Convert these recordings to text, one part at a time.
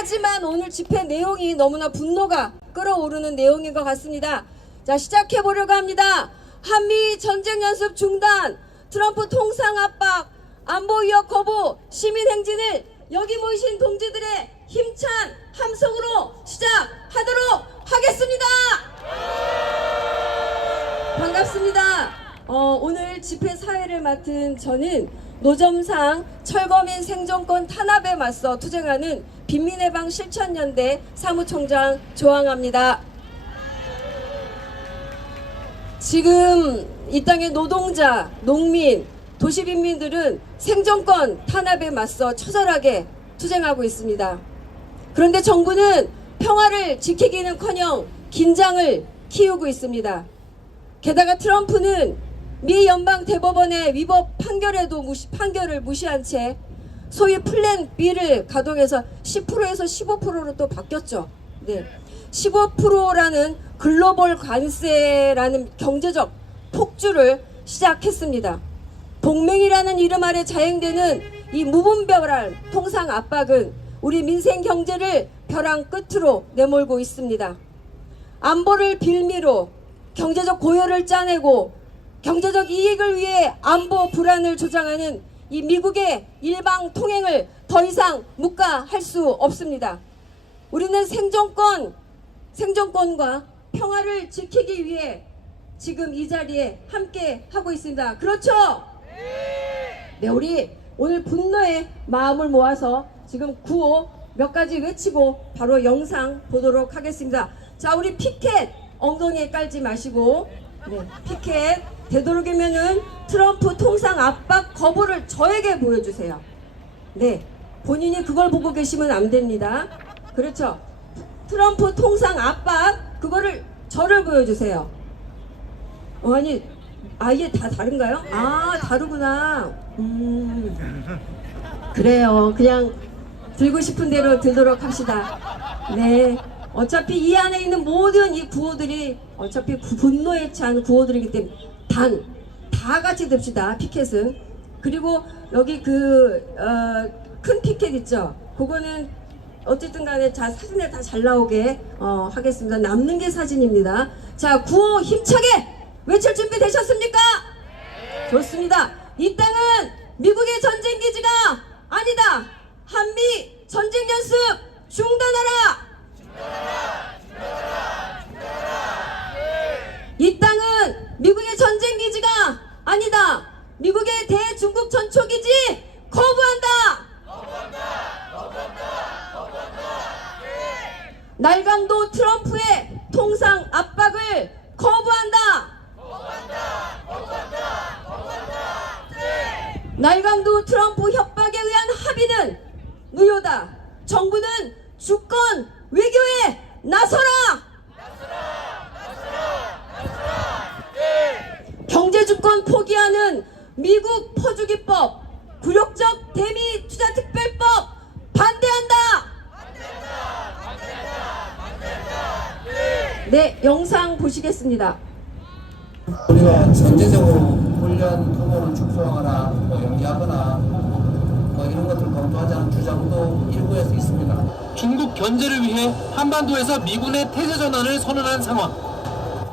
하지만 오늘 집회 내용이 너무나 분노가 끓어오르는 내용인 것 같습니다. 자, 시작해 보려고 합니다. 한미 전쟁 연습 중단, 트럼프 통상 압박, 안보 위협 거부, 시민 행진을 여기 모이신 동지들의 힘찬 함성으로 시작하도록 하겠습니다. 반갑습니다. 오늘 집회 사회를 맡은 저는 노점상 철거민 생존권 탄압에 맞서 투쟁하는 빈민해방 실천연대 사무총장 조항아입니다. 지금 이 땅의 노동자, 농민, 도시빈민들은 생존권 탄압에 맞서 처절하게 투쟁하고 있습니다. 그런데 정부는 평화를 지키기는커녕 긴장을 키우고 있습니다. 게다가 트럼프는 미 연방 대법원의 위법 판결을 무시한 채 소위 플랜 B를 가동해서 10%에서 15%로 또 바뀌었죠. 네. 15%라는 글로벌 관세라는 경제적 폭주를 시작했습니다. 동맹이라는 이름 아래 자행되는 이 무분별한 통상 압박은 우리 민생 경제를 벼랑 끝으로 내몰고 있습니다. 안보를 빌미로 경제적 고열을 짜내고 경제적 이익을 위해 안보 불안을 조장하는 이 미국의 일방 통행을 더 이상 묵과할 수 없습니다. 우리는 생존권과 평화를 지키기 위해 지금 이 자리에 함께 하고 있습니다. 그렇죠? 네, 우리 오늘 분노의 마음을 모아서 지금 구호 몇 가지 외치고 바로 영상 보도록 하겠습니다. 자, 우리 피켓 엉덩이에 깔지 마시고, 네, 피켓 되도록이면은 트럼프 통상 압박 거부를 저에게 보여주세요. 네, 본인이 그걸 보고 계시면 안 됩니다. 그렇죠? 트럼프 통상 압박 그거를 저를 보여주세요. 아니, 아예 다 다른가요? 아, 다르구나. 그래요. 그냥 들고 싶은 대로 들도록 합시다. 네. 어차피 이 안에 있는 모든 이 구호들이 어차피 분노에 찬 구호들이기 때문에 다 같이 듭시다. 피켓은. 그리고 여기 큰 피켓 있죠? 그거는 어쨌든 간에 사진에 다 잘 나오게 하겠습니다. 남는 게 사진입니다. 자, 구호 힘차게 외칠 준비 되셨습니까? 네. 좋습니다. 이 땅은 미국의 전쟁기지가 아니다. 한미 전쟁 연습 중단하라. 이 땅은 미국의 전쟁기지가 아니다. 미국의 대중국 전초기지 거부한다. 날강도 트럼프의 통상 압박을 거부한다. 날강도 트럼프 협박에 의한 합의는 무효다. 정부는 주권 외교에 나서라. 경제주권 포기하는 미국 퍼주기법, 굴욕적 대미 투자특별법 반대한다. 네, 영상 보시겠습니다. 우리가 전제적으로 훈련 규모를 축소하거나 연기하거나 이런 것들을 검토하자는 주장도 일부에서 있습니다. 중국 견제를 위해 한반도에서 미군의 태세 전환을 선언한 상황.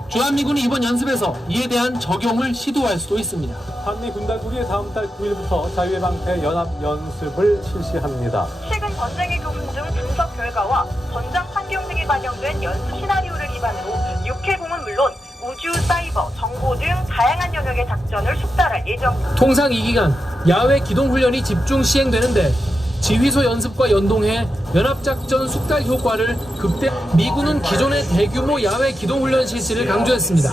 주한미군이 이번 연습에서 이에 대한 적용을 시도할 수도 있습니다. 한미 군당국이 다음 달 9일부터 자유의 방패 연합 연습을 실시합니다. 최근 전쟁의 교훈 등 분석 결과와 전장 환경 등이 반영된 연습 시나리오를 기반으로 육해공은 물론 우주, 사이버, 정보 등 다양한 영역의 작전을 숙달할 예정입니다. 통상 이 기간 야외 기동훈련이 집중 시행되는데 지휘소 연습과 연동해 연합작전 숙달 효과를 극대. 미군은 기존의 대규모 야외 기동훈련 실시를 강조했습니다.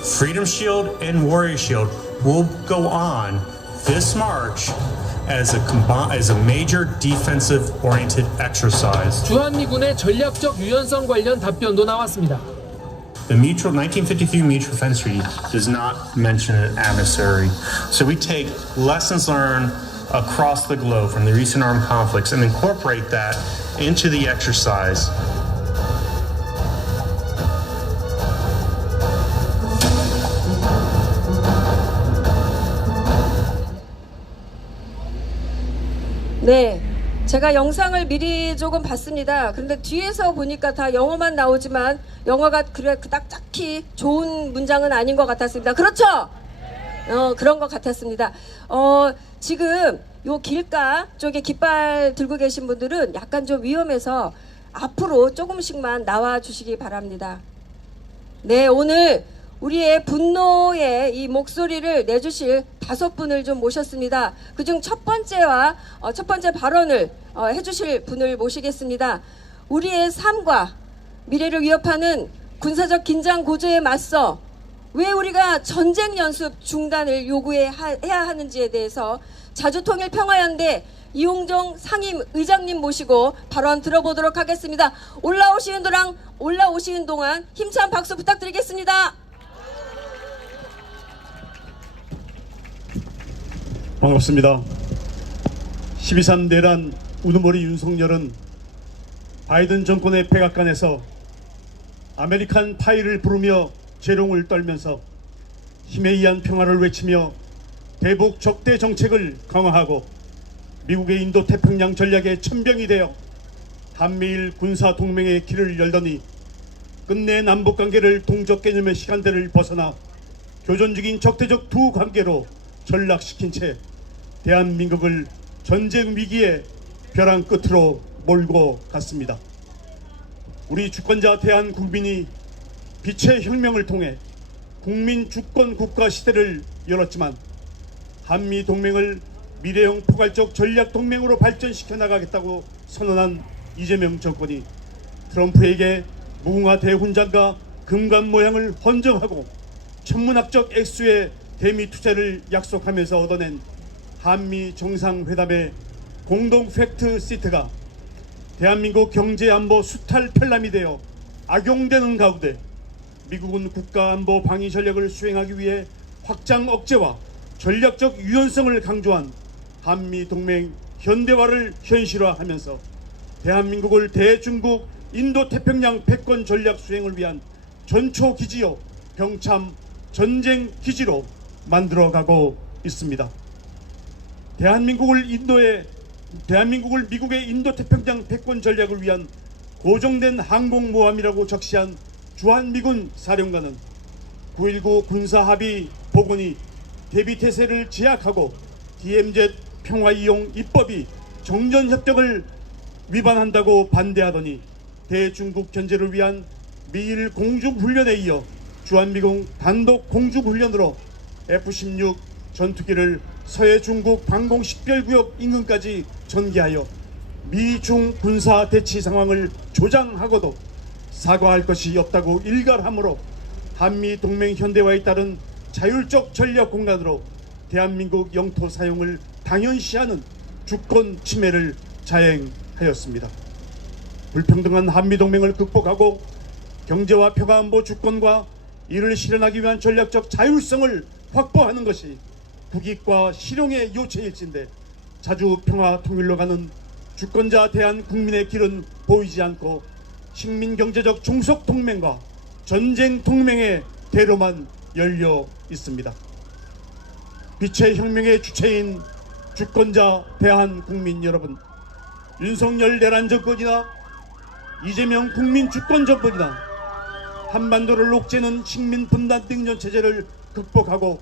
Freedom Shield and Warrior Shield will go on this March as a major defensive-oriented exercise. 주한미군의 전략적 유연성 관련 답변도 나왔습니다. The 1953 Mutual Defense Treaty does not mention an adversary. So we take lessons learned across the globe from the recent armed conflicts and incorporate that into the exercise. 네, 제가 영상을 미리 조금 봤습니다. 그런데 뒤에서 보니까 다 영어만 나오지만 영어가 그래 그닥 딱히 좋은 문장은 아닌 것 같았습니다. 그렇죠? 그런 것 같았습니다. 지금 요 길가 쪽에 깃발 들고 계신 분들은 약간 좀 위험해서 앞으로 조금씩만 나와 주시기 바랍니다. 네, 오늘 우리의 분노의 이 목소리를 내주실 5분을 좀 모셨습니다. 그중 첫 번째 발언을 해주실 분을 모시겠습니다. 우리의 삶과 미래를 위협하는 군사적 긴장 고조에 맞서 왜 우리가 전쟁 연습 중단을 요구해야 하는지에 대해서 자주통일평화연대 이용정 상임의장님 모시고 발언 들어보도록 하겠습니다. 올라오시는 동안 힘찬 박수 부탁드리겠습니다. 반갑습니다. 12.3 내란 우두머리 윤석열은 바이든 정권의 백악관에서 아메리칸 파이를 부르며 재롱을 떨면서 힘에 의한 평화를 외치며 대북 적대 정책을 강화하고 미국의 인도 태평양 전략의 천병이 되어 한미일 군사 동맹의 길을 열더니 끝내 남북 관계를 동적 개념의 시간대를 벗어나 교전 중인 적대적 두 관계로 전락시킨 채 대한민국을 전쟁 위기의 벼랑 끝으로 몰고 갔습니다. 우리 주권자 대한국민이 빛의 혁명을 통해 국민 주권 국가 시대를 열었지만 한미 동맹을 미래형 포괄적 전략 동맹으로 발전시켜 나가겠다고 선언한 이재명 정권이 트럼프에게 무궁화 대훈장과 금관 모양을 헌정하고 천문학적 액수의 대미 투자를 약속하면서 얻어낸 한미 정상회담의 공동 팩트 시트가 대한민국 경제안보 수탈 편람이 되어 악용되는 가운데 미국은 국가안보 방위 전략을 수행하기 위해 확장 억제와 전략적 유연성을 강조한 한미 동맹 현대화를 현실화하면서 대한민국을 대중국 인도태평양 패권 전략 수행을 위한 전초기지요 병참 전쟁기지로 만들어가고 있습니다. 대한민국을 미국의 인도태평양 패권 전략을 위한 고정된 항공모함이라고 적시한 주한미군 사령관은 9.19 군사합의 복원이 대비태세를 제약하고 DMZ 평화이용 입법이 정전협정을 위반한다고 반대하더니 대중국 견제를 위한 미일 공중훈련에 이어 주한미군 단독 공중훈련으로 F-16 전투기를 서해 중국 방공 식별구역 인근까지 전개하여 미중 군사 대치 상황을 조장하고도 사과할 것이 없다고 일갈하므로 한미 동맹 현대화에 따른 자율적 전략 공간으로 대한민국 영토 사용을 당연시하는 주권 침해를 자행하였습니다. 불평등한 한미 동맹을 극복하고 경제와 평화안보 주권과 이를 실현하기 위한 전략적 자율성을 확보하는 것이 국익과 실용의 요체일진데 자주 평화 통일로 가는 주권자 대한국민의 길은 보이지 않고 식민경제적 종속동맹과 전쟁동맹의 대로만 열려 있습니다. 빛의 혁명의 주체인 주권자 대한국민 여러분, 윤석열 내란 정권이나 이재명 국민 주권 정권이나 한반도를 옥죄는 식민 분단 딩년 체제를 극복하고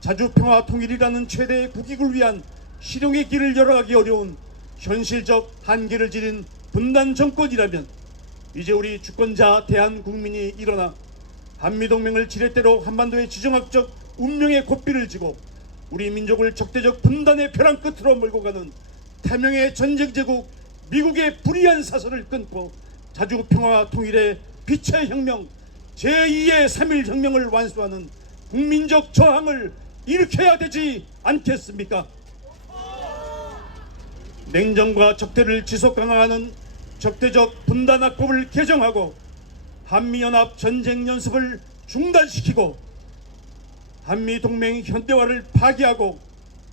자주평화 통일이라는 최대의 국익을 위한 실용의 길을 열어가기 어려운 현실적 한계를 지닌 분단 정권이라면 이제 우리 주권자 대한국민이 일어나 한미동맹을 지렛대로 한반도의 지정학적 운명의 고삐를 지고 우리 민족을 적대적 분단의 벼랑 끝으로 몰고 가는 태명의 전쟁제국 미국의 불의한 사설을 끊고 자주평화 통일의 빛의 혁명 제2의 3.1 혁명을 완수하는 국민적 저항을 일으켜야 되지 않겠습니까? 냉정과 적대를 지속 강화하는 적대적 분단학법을 개정하고 한미연합 전쟁연습을 중단시키고 한미동맹 현대화를 파기하고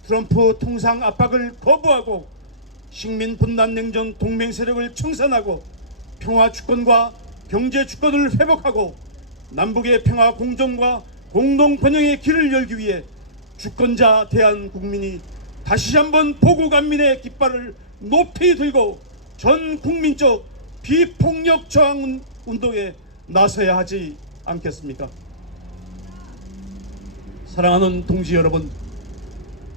트럼프 통상 압박을 거부하고 식민 분단 냉전 동맹 세력을 청산하고 평화 주권과 경제 주권을 회복하고 남북의 평화 공존과 공동 번영의 길을 열기 위해 주권자 대한국민이 다시 한번 보고간민의 깃발을 높이 들고 전 국민적 비폭력 저항 운동에 나서야 하지 않겠습니까? 사랑하는 동지 여러분,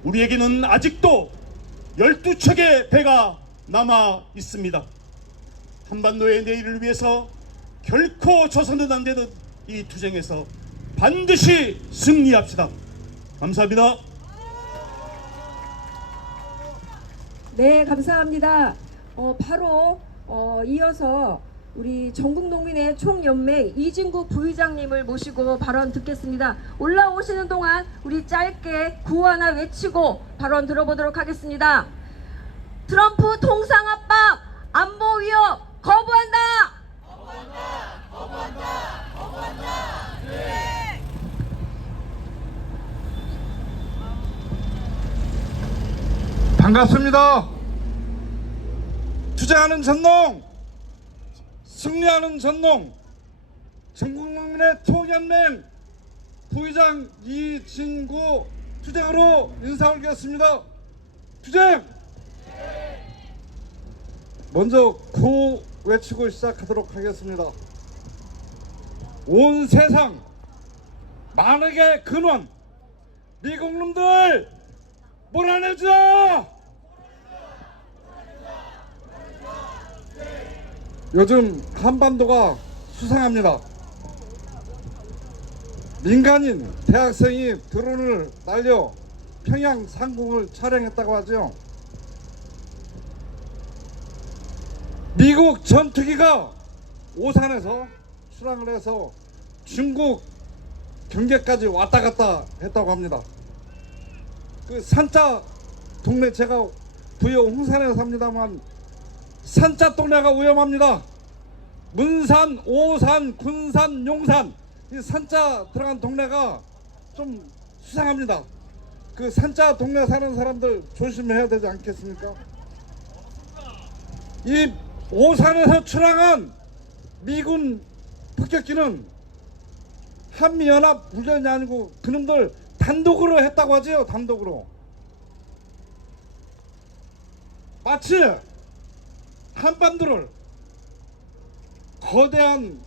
우리에게는 아직도 12척의 배가 남아 있습니다. 한반도의 내일을 위해서 결코 져서는 안 되는 이 투쟁에서 반드시 승리합시다. 감사합니다. 네, 감사합니다. 바로 이어서 우리 전국농민의 총연맹 이진구 부의장님을 모시고 발언 듣겠습니다. 올라오시는 동안 우리 짧게 구호 하나 외치고 발언 들어보도록 하겠습니다. 트럼프 통상 압박, 안보 위협 거부한다! 반갑습니다. 투쟁하는 전농, 승리하는 전농, 전국농민의 총연맹 부의장 이진구 투쟁으로 인사 올리겠습니다. 투쟁! 먼저 구호 외치고 시작하도록 하겠습니다. 온 세상 만악의 근원 미국놈들 몰아내줘! 요즘 한반도가 수상합니다. 민간인 대학생이 드론을 날려 평양 상공을 촬영했다고 하죠. 미국 전투기가 오산에서 출항을 해서 중국 경계까지 왔다 갔다 했다고 합니다. 그 산자 동네, 제가 부여 홍산에 삽니다만 산자 동네가 위험합니다. 문산, 오산, 군산, 용산, 이 산자 들어간 동네가 좀 수상합니다. 그 산자 동네 사는 사람들 조심해야 되지 않겠습니까? 이 오산에서 출항한 미군 폭격기는 한미연합 훈련이 아니고 그놈들 단독으로 했다고 하지요. 단독으로. 마치 한반도를 거대한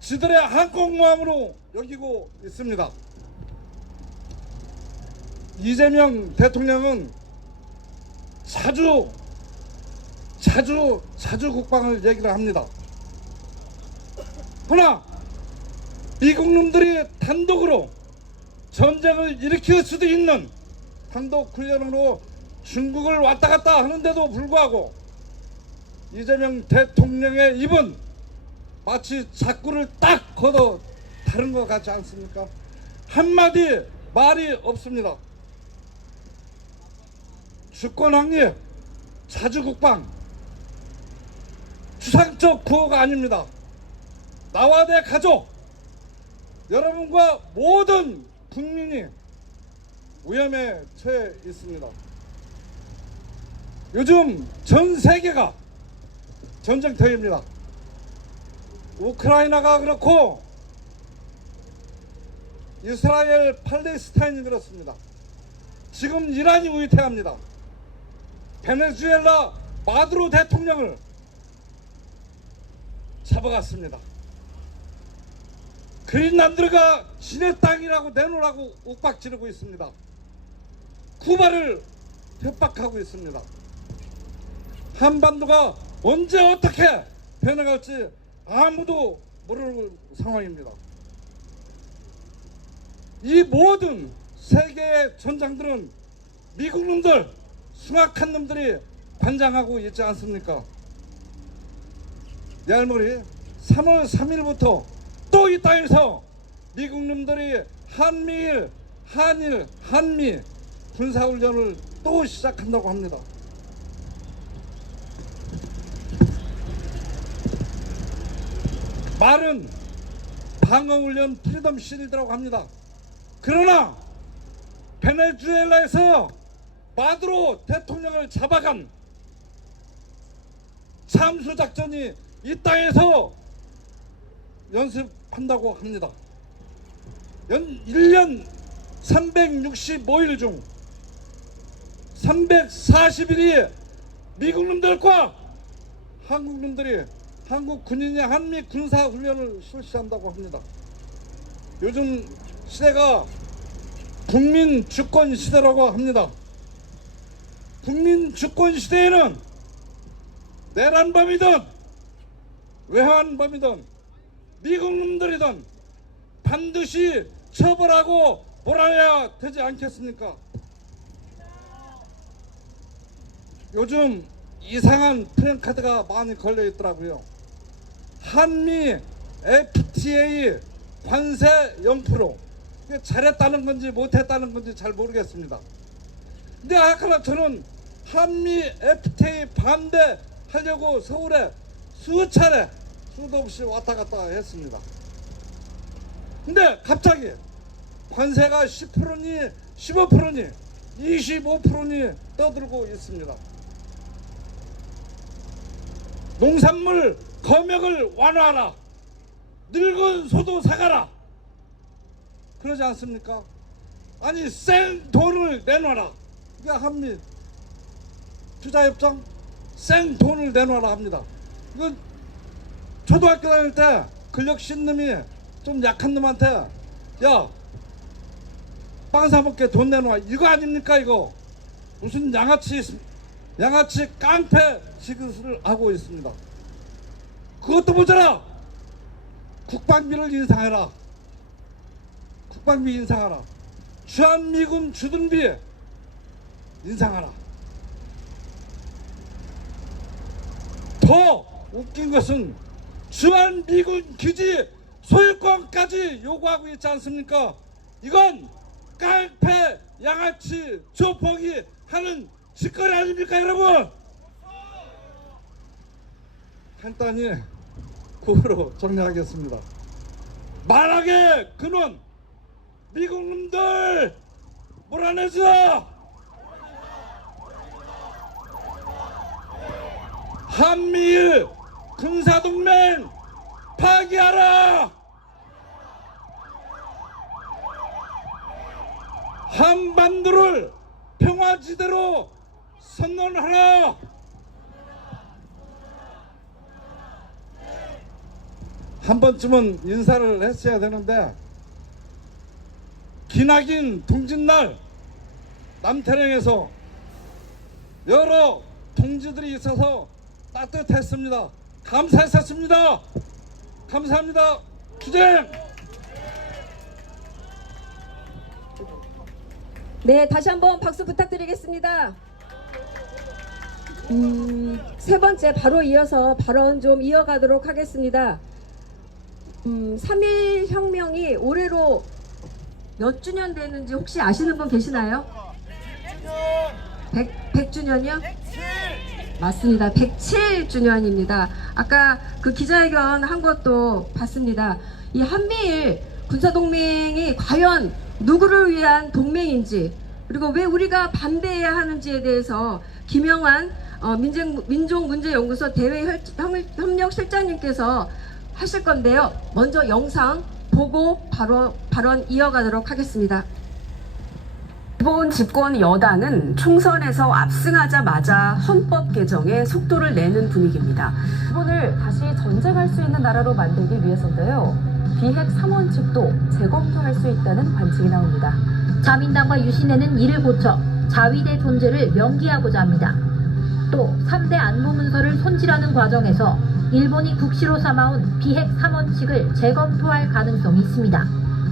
지들의 항공모함으로 여기고 있습니다. 이재명 대통령은 자주 국방을 얘기를 합니다. 그러나 미국 놈들이 단독으로 전쟁을 일으킬 수도 있는 단독 훈련으로 중국을 왔다 갔다 하는데도 불구하고 이재명 대통령의 입은 마치 자꾸를 딱 걷어 다른 것 같지 않습니까? 한마디 말이 없습니다. 주권 확립, 자주국방, 추상적 구호가 아닙니다. 나와 내 가족, 여러분과 모든 국민이 위험에 처해 있습니다. 요즘 전 세계가 전쟁터입니다. 우크라이나가 그렇고 이스라엘, 팔레스타인이 그렇습니다. 지금 이란이 위태합니다. 베네수엘라 마두로 대통령을 잡아갔습니다. 그린란드가 신의 땅이라고 내놓으라고 윽박지르고 있습니다. 쿠바를 협박하고 있습니다. 한반도가 언제 어떻게 변해갈지 아무도 모르는 상황입니다. 이 모든 세계의 전장들은 미국 놈들, 숭악한 놈들이 관장하고 있지 않습니까? 내일모레 3월 3일부터 또 이 땅에서 미국 놈들이 한미일, 한일, 한미 군사훈련을 또 시작한다고 합니다. 말은 방어훈련 프리덤 실드라고 합니다. 그러나 베네수엘라에서 마두로 대통령을 잡아간 참수작전이 이 땅에서 연습한다고 합니다. 1년 365일 중 340일이 미국 놈들과 한국 놈들이 한국 군인이 한미 군사 훈련을 실시한다고 합니다. 요즘 시대가 국민 주권 시대라고 합니다. 국민 주권 시대에는 내란범이든 외환범이든 미국 놈들이든 반드시 처벌하고 몰아내야 되지 않겠습니까? 요즘 이상한 프랭카드가 많이 걸려 있더라고요. 한미 FTA 관세 0%. 이게 잘했다는 건지 못했다는 건지 잘 모르겠습니다. 근데 아까 저는 한미 FTA 반대하려고 서울에 수차례 수도 없이 왔다 갔다 했습니다. 근데 갑자기 관세가 10%니 15%니 25%니 떠들고 있습니다. 농산물 검역을 완화하라. 늙은 소도 사가라. 그러지 않습니까? 아니 생 돈을 내놔라. 이게 한미 투자협정 생 돈을 내놔라 합니다. 이거 초등학교 다닐 때 근력 신 놈이 좀 약한 놈한테 야 빵 사 먹게 돈 내놔 이거 아닙니까? 이거 무슨 양아치 깡패 지급을 하고 있습니다. 그것도 모자라. 국방비를 인상해라. 국방비 인상하라. 주한미군 주둔비 인상하라. 더 웃긴 것은 주한미군 기지 소유권까지 요구하고 있지 않습니까? 이건 깡패 양아치 조폭이 하는 짓거리 아닙니까 여러분? 간단히 그거로 정리하겠습니다. 만악의 근원 미국 놈들 몰아내줘. 한미일 군사동맹 파기하라. 한반도를 평화지대로 선언하라. 한 번쯤은 인사를 했어야 되는데 기나긴 동짓날 남태령에서 여러 동지들이 있어서 따뜻했습니다. 감사했었습니다. 감사합니다. 투쟁! 네, 다시 한번 박수 부탁드리겠습니다. 세 번째 바로 이어서 발언 좀 이어가도록 하겠습니다. 3.1 혁명이 올해로 몇 주년 되는지 혹시 아시는 분 계시나요? 100주년이요? 맞습니다. 107주년입니다. 아까 그 기자회견 한 것도 봤습니다. 이 한미일 군사동맹이 과연 누구를 위한 동맹인지 그리고 왜 우리가 반대해야 하는지에 대해서 김영환 민족문제연구소 대외협력실장님께서 하실 건데요. 먼저 영상 보고 바로 발언 이어가도록 하겠습니다. 일본 집권 여당은 총선에서 압승하자마자 헌법 개정에 속도를 내는 분위기입니다. 일본을 다시 전쟁할 수 있는 나라로 만들기 위해서인데요. 비핵 3원칙도 재검토할 수 있다는 관측이 나옵니다. 자민당과 유신회는 이를 고쳐 자위대 존재를 명기하고자 합니다. 또 3대 안보문서를 손질하는 과정에서 일본이 국시로 삼아온 비핵 3원칙을 재검토할 가능성이 있습니다.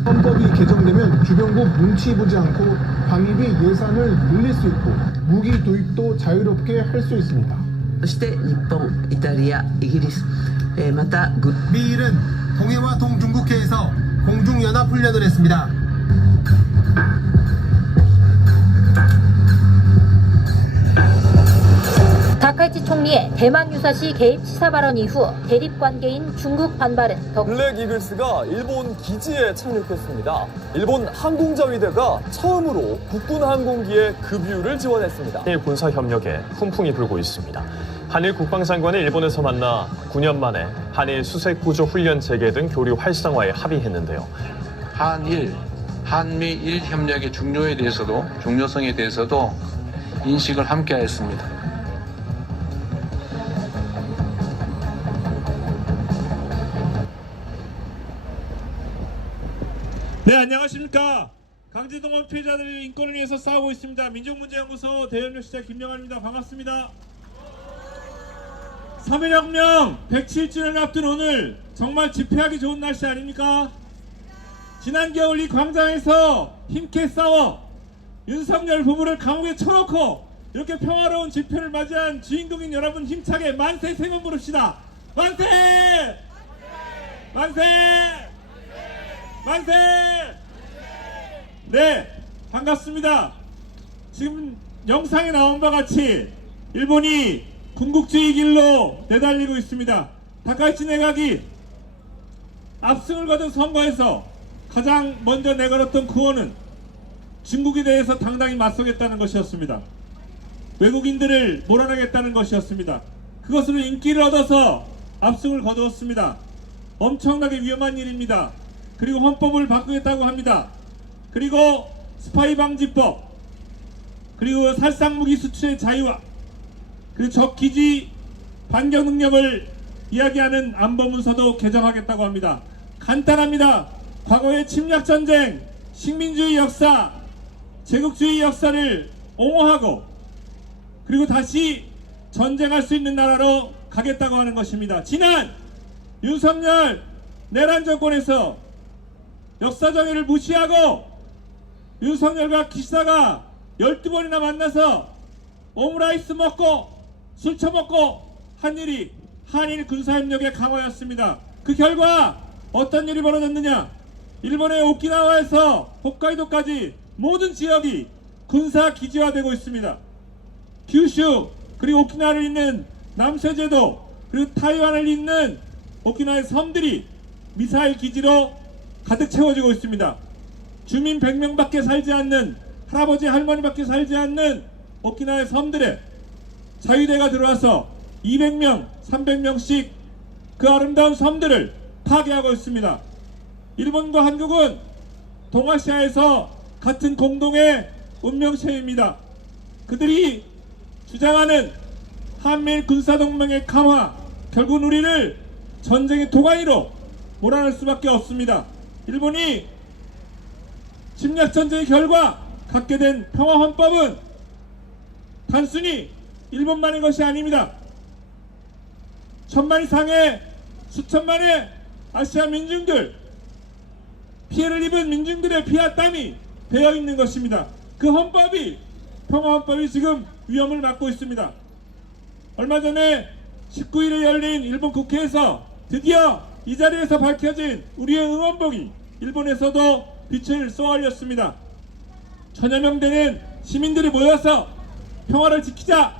헌법이 개정되면 주변국 눈치 보지 않고 방위비 예산을 늘릴 수 있고 무기 도입도 자유롭게 할 수 있습니다. そして日本、イタリア、イギリス、また미일은 동해와 동중국해에서 공중연합훈련을 했습니다. 다카이치 총리의 대만 유사시 개입 시사 발언 이후 대립 관계인 중국 반발은 더 블랙 이글스가 일본 기지에 착륙했습니다. 일본 항공자위대가 처음으로 국군 항공기에 급유를 지원했습니다. 한일 군사 협력에 훈풍이 불고 있습니다. 한일 국방장관이 일본에서 만나 9년 만에 한일 수색 구조 훈련 재개 등 교류 활성화에 합의했는데요. 한미일 협력의 중요성에 대해서도 인식을 함께하였습니다. 네, 안녕하십니까. 강제동원 피해자들의 인권을 위해서 싸우고 있습니다. 민족문제연구소 대연력시자 김영환입니다. 반갑습니다. 3.1혁명 107주년을 앞둔 오늘 정말 집회하기 좋은 날씨 아닙니까? 지난 겨울 이 광장에서 힘께 싸워 윤석열 부부를 감옥에 쳐놓고 이렇게 평화로운 집회를 맞이한 주인공인 여러분 힘차게 만세 세 번 부릅시다. 만세! 만세! 만세! 네, 반갑습니다. 지금 영상에 나온 바와 같이 일본이 군국주의 길로 내달리고 있습니다. 다카이치 내각이 압승을 거둔 선거에서 가장 먼저 내걸었던 구호는 중국에 대해서 당당히 맞서겠다는 것이었습니다. 외국인들을 몰아내겠다는 것이었습니다. 그것으로 인기를 얻어서 압승을 거두었습니다. 엄청나게 위험한 일입니다. 그리고 헌법을 바꾸겠다고 합니다. 그리고 스파이 방지법, 그리고 살상무기 수출의 자유화, 그리고 적기지 반격 능력을 이야기하는 안보문서도 개정하겠다고 합니다. 간단합니다. 과거의 침략전쟁, 식민주의 역사, 제국주의 역사를 옹호하고 그리고 다시 전쟁할 수 있는 나라로 가겠다고 하는 것입니다. 지난 윤석열 내란 정권에서 역사정의를 무시하고 윤석열과 기시다가 12번이나 만나서 오므라이스 먹고 술 처먹고 한 일이 한일 군사협력의 강화였습니다. 그 결과 어떤 일이 벌어졌느냐? 일본의 오키나와에서 홋카이도까지 모든 지역이 군사기지화되고 있습니다. 규슈 그리고 오키나와를 잇는 남세제도 그리고 타이완을 잇는 오키나와의 섬들이 미사일 기지로 가득 채워지고 있습니다. 주민 100명밖에 살지 않는 할아버지 할머니밖에 살지 않는 오키나와의 섬들에 자위대가 들어와서 200명 300명씩 그 아름다운 섬들을 파괴하고 있습니다. 일본과 한국은 동아시아에서 같은 공동의 운명체입니다. 그들이 주장하는 한미일 군사동맹의 강화, 결국 우리를 전쟁의 도가니로 몰아낼 수밖에 없습니다. 일본이 침략전쟁의 결과 갖게 된 평화헌법은 단순히 일본만의 것이 아닙니다. 천만 이상의 수천만의 아시아 민중들, 피해를 입은 민중들의 피와 땀이 배어있는 것입니다. 그 헌법이, 평화헌법이 지금 위험을 맞고 있습니다. 얼마 전에 19일에 열린 일본 국회에서 드디어 이 자리에서 밝혀진 우리의 응원봉이 일본에서도 빛을 쏘아올렸습니다. 천여 명 되는 시민들이 모여서 평화를 지키자,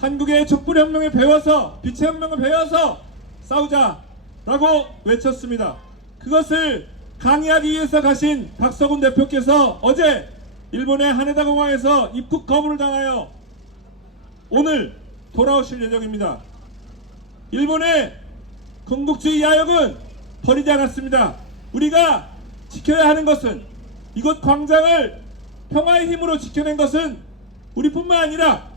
한국의 촛불혁명에 배워서, 빛의 혁명을 배워서 싸우자라고 외쳤습니다. 그것을 강의하기 위해서 가신 박서군 대표께서 어제 일본의 하네다 공항에서 입국 거부를 당하여 오늘 돌아오실 예정입니다. 일본의 군국주의 야욕은 버리지 않았습니다. 우리가 지켜야 하는 것은, 이곳 광장을 평화의 힘으로 지켜낸 것은 우리뿐만 아니라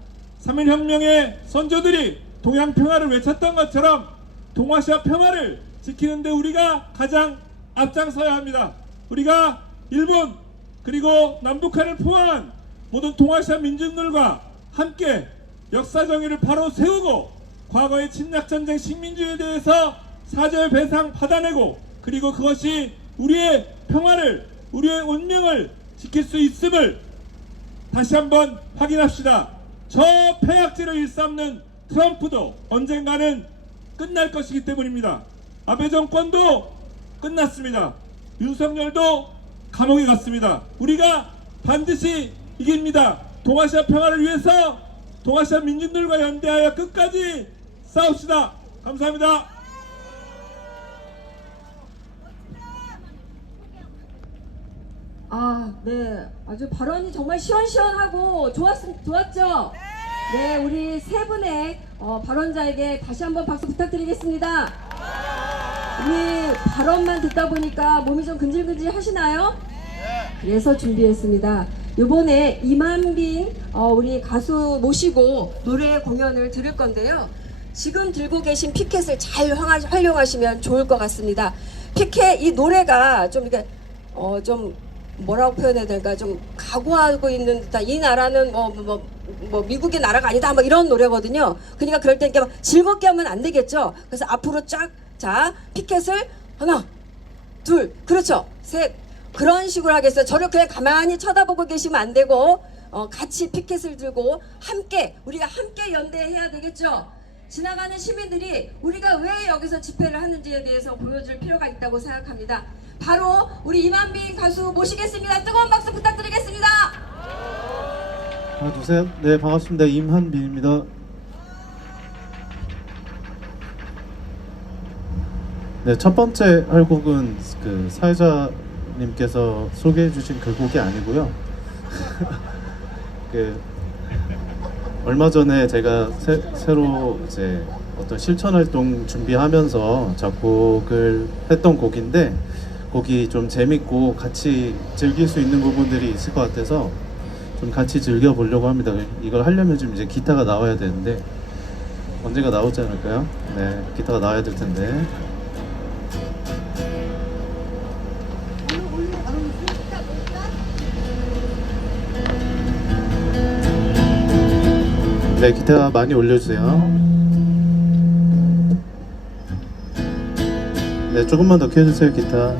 3.1혁명의 선조들이 동양 평화를 외쳤던 것처럼 동아시아 평화를 지키는데 우리가 가장 앞장서야 합니다. 우리가 일본 그리고 남북한을 포함한 모든 동아시아 민중들과 함께 역사정의를 바로 세우고 과거의 침략전쟁 식민주의에 대해서 사죄의 배상 받아내고 그리고 그것이 우리의 평화를, 우리의 운명을 지킬 수 있음을 다시 한번 확인합시다. 저 폐악질을 일삼는 트럼프도 언젠가는 끝날 것이기 때문입니다. 아베 정권도 끝났습니다. 윤석열도 감옥에 갔습니다. 우리가 반드시 이깁니다. 동아시아 평화를 위해서 동아시아 민중들과 연대하여 끝까지 싸웁시다. 감사합니다. 네. 아주 발언이 정말 시원시원하고 좋았죠? 네, 우리 세 분의 발언자에게 다시 한번 박수 부탁드리겠습니다. 우리 발언만 듣다 보니까 몸이 좀 근질근질 하시나요? 그래서 준비했습니다. 이번에 이만빈 우리 가수 모시고 노래 공연을 들을 건데요. 지금 들고 계신 피켓을 잘 활용하시면 좋을 것 같습니다. 피켓, 이 노래가 좀 이렇게 좀 뭐라고 표현해야 될까, 좀 각오하고 있는 듯한, 이 나라는 뭐 미국의 나라가 아니다, 뭐 이런 노래거든요. 그러니까 그럴 때 이렇게 막 즐겁게 하면 안 되겠죠. 그래서 앞으로 쫙, 자, 피켓을 하나, 둘, 그렇죠, 셋, 그런 식으로 하겠어요. 저를 그냥 가만히 쳐다보고 계시면 안 되고, 같이 피켓을 들고 우리가 함께 연대해야 되겠죠. 지나가는 시민들이 우리가 왜 여기서 집회를 하는지에 대해서 보여줄 필요가 있다고 생각합니다. 바로 우리 이만빈 가수 모시겠습니다. 뜨거운 박수 부탁드리겠습니다. 하나, 둘, 셋. 네, 반갑습니다. 임한빈입니다. 네, 첫 번째 할 곡은 그 사회자님께서 소개해 주신 그 곡이 아니고요. 그 얼마 전에 제가 새로 이제 어떤 실천 활동 준비하면서 작곡을 했던 곡인데, 곡이 좀 재밌고 같이 즐길 수 있는 부분들이 있을 것 같아서 좀 같이 즐겨 보려고 합니다. 이걸 하려면 좀 이제 기타가 나와야 되는데 언젠가 나오지 않을까요? 네, 기타가 나와야 될 텐데. 네, 기타 많이 올려주세요. 네, 조금만 더 켜주세요, 기타.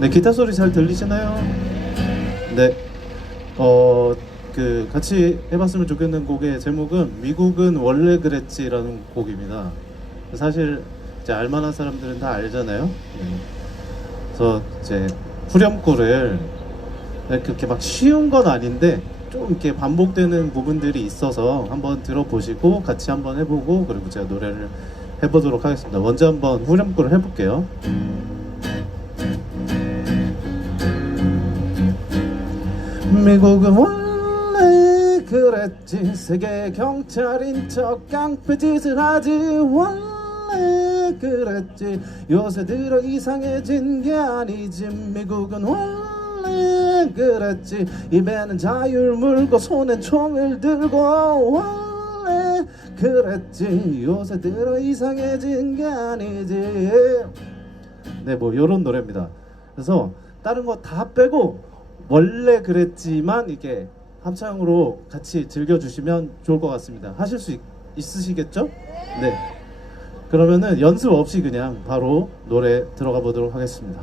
네, 기타 소리 잘 들리시나요? 네, 그 같이 해봤으면 좋겠는 곡의 제목은 미국은 원래 그랬지라는 곡입니다. 사실 이제 알만한 사람들은 다 알잖아요. 네. 그래서 이제 후렴구를 그렇게 막 쉬운 건 아닌데 좀 이렇게 반복되는 부분들이 있어서 한번 들어보시고 같이 한번 해보고, 그리고 제가 노래를 해보도록 하겠습니다. 먼저 한번 후렴구를 해볼게요. 미국은 원래 그랬지, 세계 경찰인 척 깡패짓을 하지, 원래 그랬지, 요새 들어 이상해진 게 아니지. 미국은 원래 그랬지, 입에는 자유를 물고 손엔 총을 들고, 원래 그랬지, 요새 들어 이상해진 게 아니지. 네, 뭐 요런 노래입니다. 그래서 다른 거 다 빼고 원래 그랬지만 이렇게 합창으로 같이 즐겨주시면 좋을 것 같습니다. 하실 수 있으시겠죠? 네. 그러면은 연습 없이 그냥 바로 노래 들어가 보도록 하겠습니다.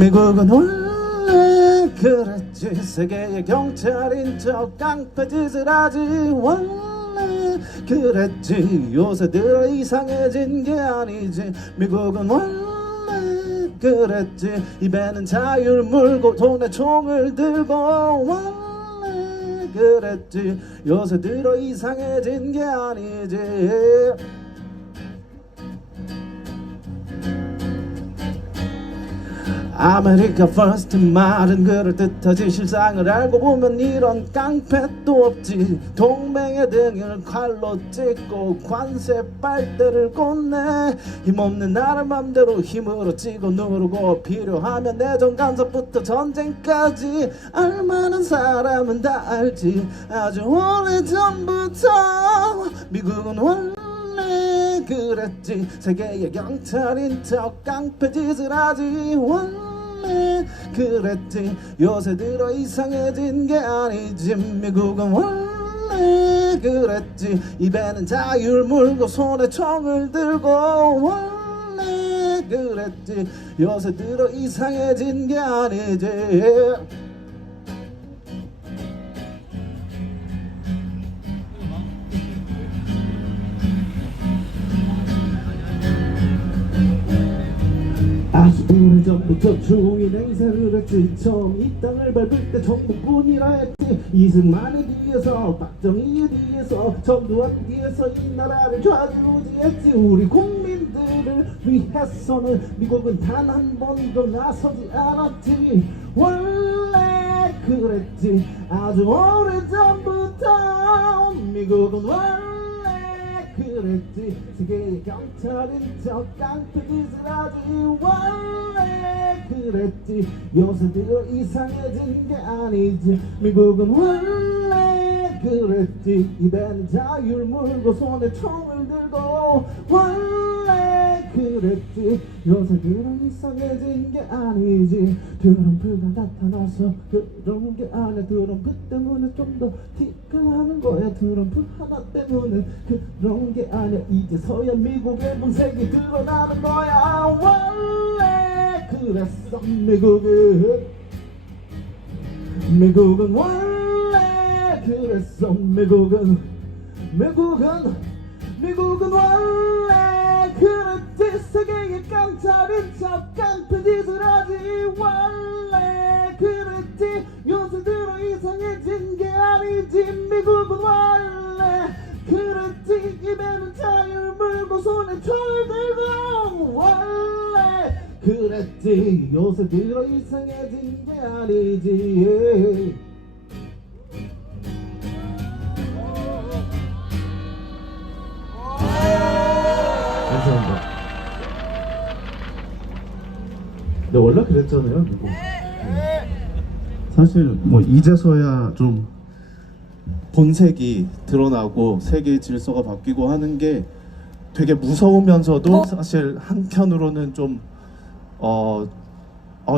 미국은 원래 그랬지, 세계의 경찰인 척 깡패짓을 하지, 원래 그랬지, 요새 들어 이상해진 게 아니지. 미국은 원래 그랬지, 입에는 자유를 물고 손에 총을 들고, 원래 그랬지, 요새 들어 이상해진 게 아니지. 아메리카 퍼스트 말은 그럴듯하지, 실상을 알고 보면 이런 깡패도 없지. 동맹의 등을 칼로 찍고 관세 빨대를 꽂네. 힘없는 나라 맘대로 힘으로 찌고 누르고, 필요하면 내정 간섭부터 전쟁까지. 알만한 사람은 다 알지, 아주 오래전부터. 미국은 원래 그랬지, 세계의 경찰인 척 깡패짓을 하지, 원래 그랬지, 요새 들어 이상해진 게 아니지. 미국은 원래 그랬지, 입에는 자유를 물고 손에 총을 들고, 원래 그랬지, 요새 들어 이상해진 게 아니지. 아주 오래전부터 주인 행세를 했지. 처음 이 땅을 밟을 때 정부뿐이라 했지. 이승만에 비해서 박정희에 비해서 전두환 뒤에서 이 나라를 좌지우지했지. 우리 국민들을 위해서는 미국은 단 한 번도 나서지 않았지. 원래 그랬지 아주 오래전부터 미국은 원래 그랬지 세계의 경찰인 척 깡패짓을 하지 원래 그랬지 요새 들어 이상해진 게 아니지 미국은 원래 그랬지 입에는 자유를 물고 손에 총을 들고 원래 그랬지 요새 들어 이상해진 게 아니지 트럼프가 나타나서 그런 게 아니야 트럼프 때문에 좀 더 티가 나는 거야 트럼프 하나 때문에 그런 게 아니야 이제서야 미국의 본색이 드러나는 거야 원래 그랬어 미국은 원래 그랬어 미국은 원래 그랬지 세계의 깡차린 척 깡패짓을 하지 원래 그랬지 요새 들어 이상해진 게 아니지 미국은 원래 그랬지 입에는 자유를 물고 손에 총을 들고 원래 그랬지 요새 들어 이상해진 게 아니지 감사합니다. 네, 원래 그랬잖아요, 미국. 사실 뭐 이제서야 좀 본색이 드러나고 세계의 질서가 바뀌고 하는 게 되게 무서우면서도 사실 한편으로는 좀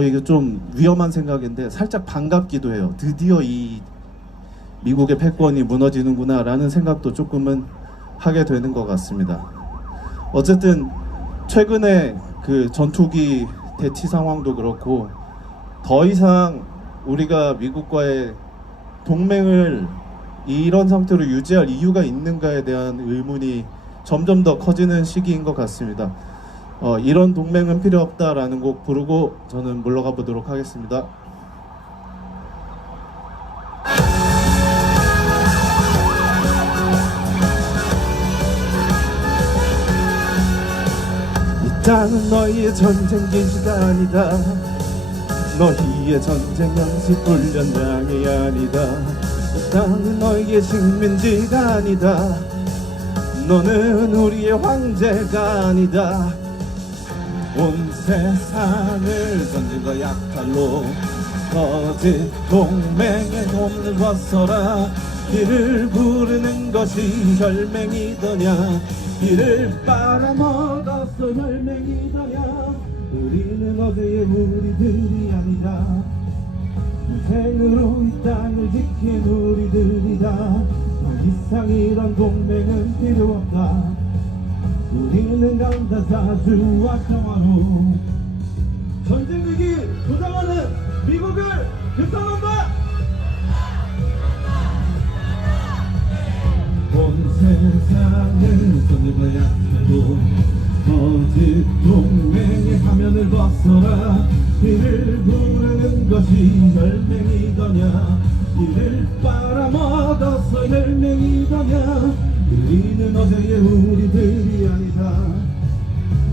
이게 좀 위험한 생각인데 살짝 반갑기도 해요. 드디어 이 미국의 패권이 무너지는구나라는 생각도 조금은 하게 되는 것 같습니다. 어쨌든 최근에 그 전투기 대치 상황도 그렇고 더 이상 우리가 미국과의 동맹을 이런 상태로 유지할 이유가 있는가에 대한 의문이 점점 더 커지는 시기인 것 같습니다. 이런 동맹은 필요 없다라는 곡 부르고 저는 물러가 보도록 하겠습니다. 이 땅은 너희의 전쟁 기지가 아니다. 너희의 전쟁 연습 훈련장이 아니다. 이 땅은 너희의 식민지가 아니다. 너는 우리의 황제가 아니다. 온 세상을 전쟁과 약탈로 거짓 동맹의 돈을 벗어라. 이를 부르는 것이 혈맹이더냐. 이를 빨아먹었어 혈맹이더냐. 우리는 어제의 우리들이 아니다. 인생으로 이 땅을 지킨 우리들이다. 더 이상 이런 동맹은 필요 없다. 우리는 간다 자주와 평화로. 전쟁 위기 조장하는 미국을 규탄한다. 온 세상을 전쟁과 약탈로 거짓 동맹의 화면을 벗어라. 이를 부르는 것이 혈맹이더냐. 이를 빨아먹었어 혈맹이더냐. 우리는 어제의 우리들이 아니다.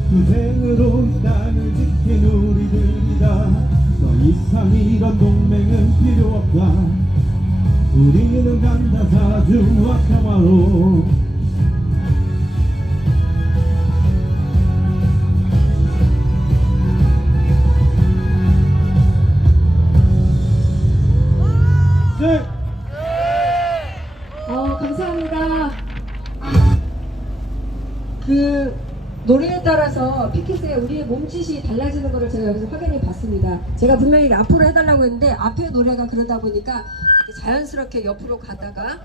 투쟁으로 이 땅을 지킨 우리들이다. 더 이상 이런 동맹은 필요 없다. 우리는 간다 자주와 평화로. 네. 감사합니다. 그 노래에 따라서 피켓의 우리의 몸짓이 달라지는 것을 제가 여기서 확인해 봤습니다. 제가 분명히 앞으로 해달라고 했는데 앞에 노래가 그러다 보니까 자연스럽게 옆으로 가다가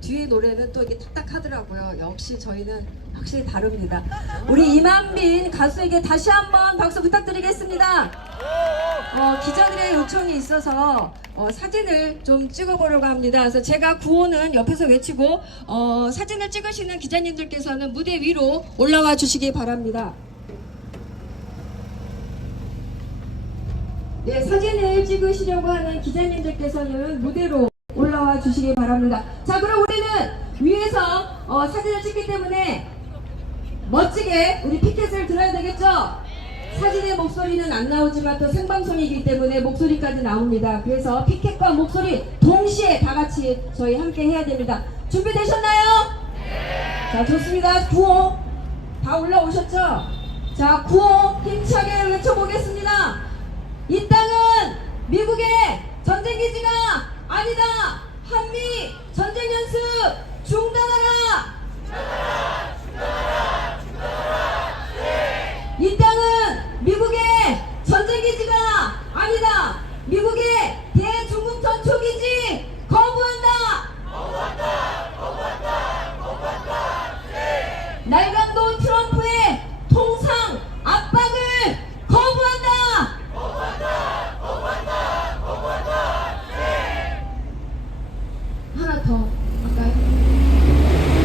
뒤에 노래는 또 이게 탁탁 하더라고요. 역시 저희는 확실히 다릅니다. 우리 이만빈 가수에게 다시 한번 박수 부탁드리겠습니다. 기자들의 요청이 있어서 사진을 좀 찍어보려고 합니다. 그래서 제가 구호는 옆에서 외치고 사진을 찍으시는 기자님들께서는 무대 위로 올라와 주시기 바랍니다. 네, 사진을 찍으시려고 하는 기자님들께서는 무대로 올라와 주시기 바랍니다. 자, 그럼 우리는 위에서 사진을 찍기 때문에 멋지게 우리 피켓을 들어야 되겠죠? 사진의 목소리는 안 나오지만 또 생방송이기 때문에 목소리까지 나옵니다. 그래서 피켓과 목소리 동시에 다 같이 저희 함께 해야 됩니다. 준비되셨나요? 네. 자, 좋습니다. 구호 다 올라오셨죠? 자, 구호 힘차게 외쳐보겠습니다. 이 땅은 미국의 전쟁기지가 아니다. 한미 전쟁연습 중단하라. 이 땅은 미국의 전쟁기지가 아니다. 미국의 대중국 전초기지 거부한다. 날강도 트럼프의 통상 압박을 거부한다. 하나 더 할까요?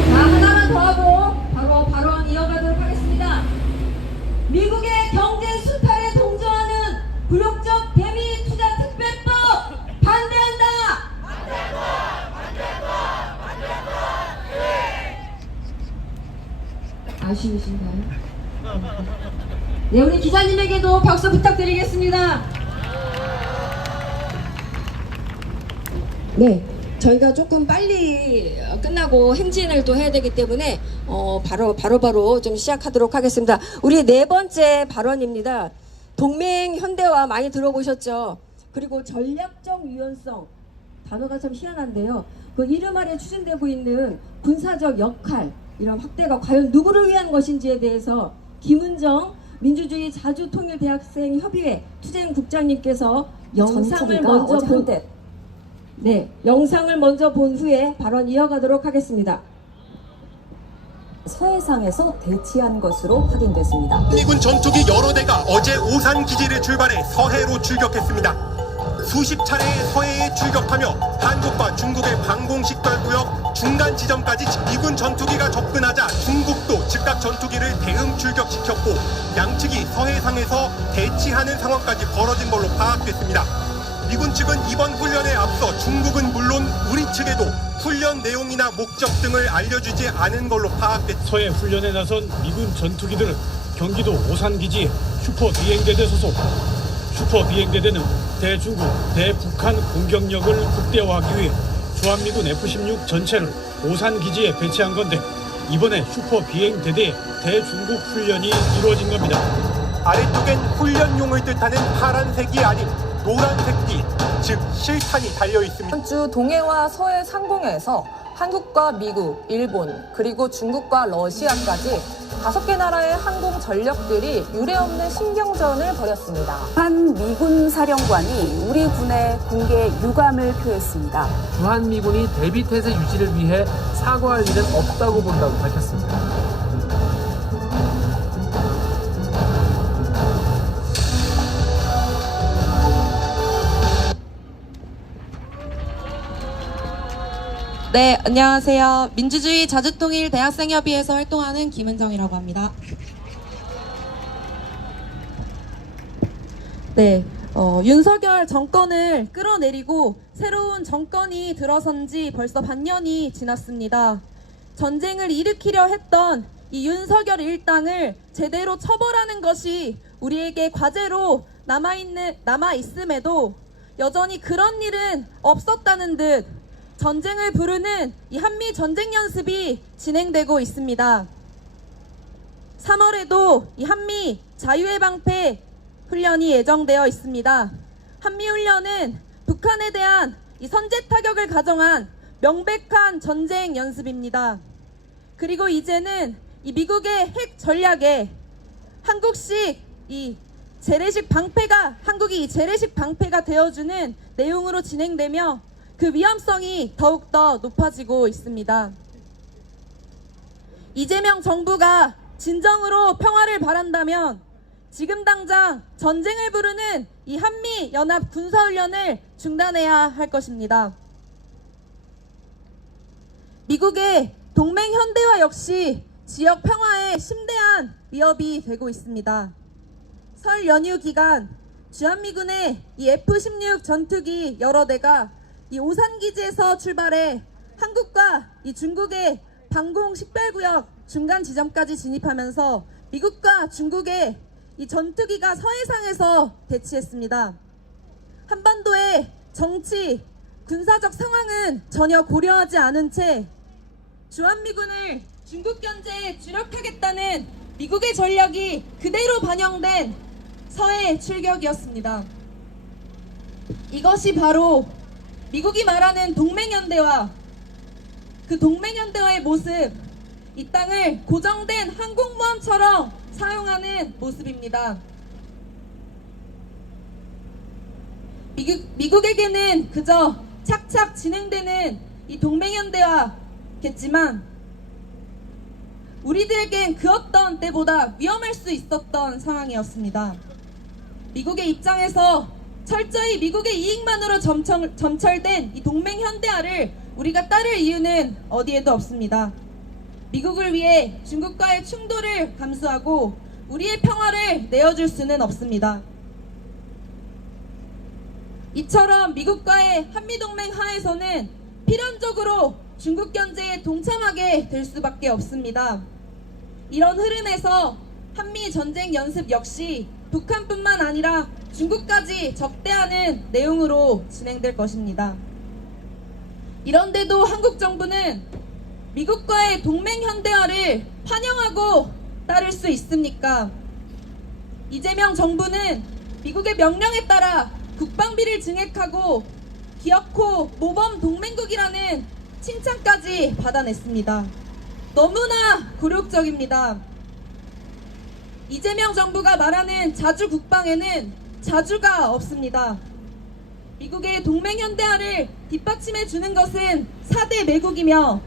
자, 하나만 더 하고 바로 발언 이어가도록 하겠습니다. 미국의 경제 수탈에 동조하는 굴욕적 대미 투자 특별법 반대한다. 아쉬우신가요? 네, 우리 기자님에게도 박수 부탁드리겠습니다. 네, 저희가 조금 빨리 끝나고 행진을 또 해야 되기 때문에 바로 좀 시작하도록 하겠습니다. 우리 네 번째 발언입니다. 동맹 현대화 많이 들어보셨죠? 그리고 전략적 유연성, 단어가 참 희한한데요. 그 이름 아래 추진되고 있는 군사적 역할, 이런 확대가 과연 누구를 위한 것인지에 대해서 김은정 민주주의 자주통일대학생 협의회 투쟁국장님께서 영상을 먼저 본 후에 발언 이어가도록 하겠습니다. 서해상에서 대치한 것으로 확인됐습니다. 미군 전투기 여러 대가 어제 오산 기지를 출발해 서해로 출격했습니다. 수십 차례의 서해에 출격하며 한국과 중국의 방공식별구역 중간 지점까지 미군 전투기가 접근하자 중국도 즉각 전투기를 대응 출격시켰고 양측이 서해상에서 대치하는 상황까지 벌어진 걸로 파악됐습니다. 미군 측은 이번 훈련에 앞서 중국은 물론 우리 측에도 훈련 내용이나 목적 등을 알려주지 않은 걸로 파악됐습니다. 서해 훈련에 나선 미군 전투기들은 경기도 오산기지 슈퍼비행대대 소속. 슈퍼비행대대는 대중국, 대북한 공격력을 극대화하기 위해 주한미군 F-16 전체를 오산기지에 배치한 건데 이번에 슈퍼비행대대의 대중국 훈련이 이루어진 겁니다. 아래쪽엔 훈련용을 뜻하는 파란색이 아닌 노란색이, 즉 실탄이 달려 있습니다. 이번 주 동해와 서해 상공에서 한국과 미국, 일본, 그리고 중국과 러시아까지 5개 나라의 항공 전력들이 유례없는 신경전을 벌였습니다. 한 미군 사령관이 우리 군의 공개 유감을 표했습니다. 주한미군이 대비태세 유지를 위해 사과할 일은 없다고 본다고 밝혔습니다. 네, 안녕하세요. 민주주의 자주통일 대학생협의회에서 활동하는 김은정이라고 합니다. 네, 윤석열 정권을 끌어내리고 새로운 정권이 들어선 지 벌써 반년이 지났습니다. 전쟁을 일으키려 했던 이 윤석열 일당을 제대로 처벌하는 것이 우리에게 과제로 남아있음에도 여전히 그런 일은 없었다는 듯 전쟁을 부르는 이 한미 전쟁 연습이 진행되고 있습니다. 3월에도 이 한미 자유의 방패 훈련이 예정되어 있습니다. 한미 훈련은 북한에 대한 이 선제 타격을 가정한 명백한 전쟁 연습입니다. 그리고 이제는 이 미국의 핵 전략에 한국이 이 재래식 방패가 되어주는 내용으로 진행되며 그 위험성이 더욱더 높아지고 있습니다. 이재명 정부가 진정으로 평화를 바란다면 지금 당장 전쟁을 부르는 이 한미 연합 군사훈련을 중단해야 할 것입니다. 미국의 동맹 현대화 역시 지역 평화에 심대한 위협이 되고 있습니다. 설 연휴 기간 주한미군의 이 F-16 전투기 여러 대가 이 오산기지에서 출발해 한국과 이 중국의 방공 식별구역 중간 지점까지 진입하면서 미국과 중국의 이 전투기가 서해상에서 대치했습니다. 한반도의 정치, 군사적 상황은 전혀 고려하지 않은 채 주한미군을 중국 견제에 주력하겠다는 미국의 전략이 그대로 반영된 서해 출격이었습니다. 이것이 바로 미국이 말하는 동맹연대와 그 동맹연대와의 모습, 이 땅을 고정된 항공모함처럼 사용하는 모습입니다. 미국에게는 그저 착착 진행되는 이 동맹연대와겠지만 우리들에겐 그 어떤 때보다 위험할 수 있었던 상황이었습니다. 미국의 입장에서 철저히 미국의 이익만으로 점철된 이 동맹현대화를 우리가 따를 이유는 어디에도 없습니다. 미국을 위해 중국과의 충돌을 감수하고 우리의 평화를 내어줄 수는 없습니다. 이처럼 미국과의 한미동맹 하에서는 필연적으로 중국 견제에 동참하게 될 수밖에 없습니다. 이런 흐름에서 한미 전쟁 연습 역시 북한뿐만 아니라 중국까지 적대하는 내용으로 진행될 것입니다. 이런데도 한국 정부는 미국과의 동맹 현대화를 환영하고 따를 수 있습니까? 이재명 정부는 미국의 명령에 따라 국방비를 증액하고 기어코 모범 동맹국이라는 칭찬까지 받아냈습니다. 너무나 굴욕적입니다. 이재명 정부가 말하는 자주 국방에는 자주가 없습니다. 미국의 동맹현대화를 뒷받침해 주는 것은 4대 매국이며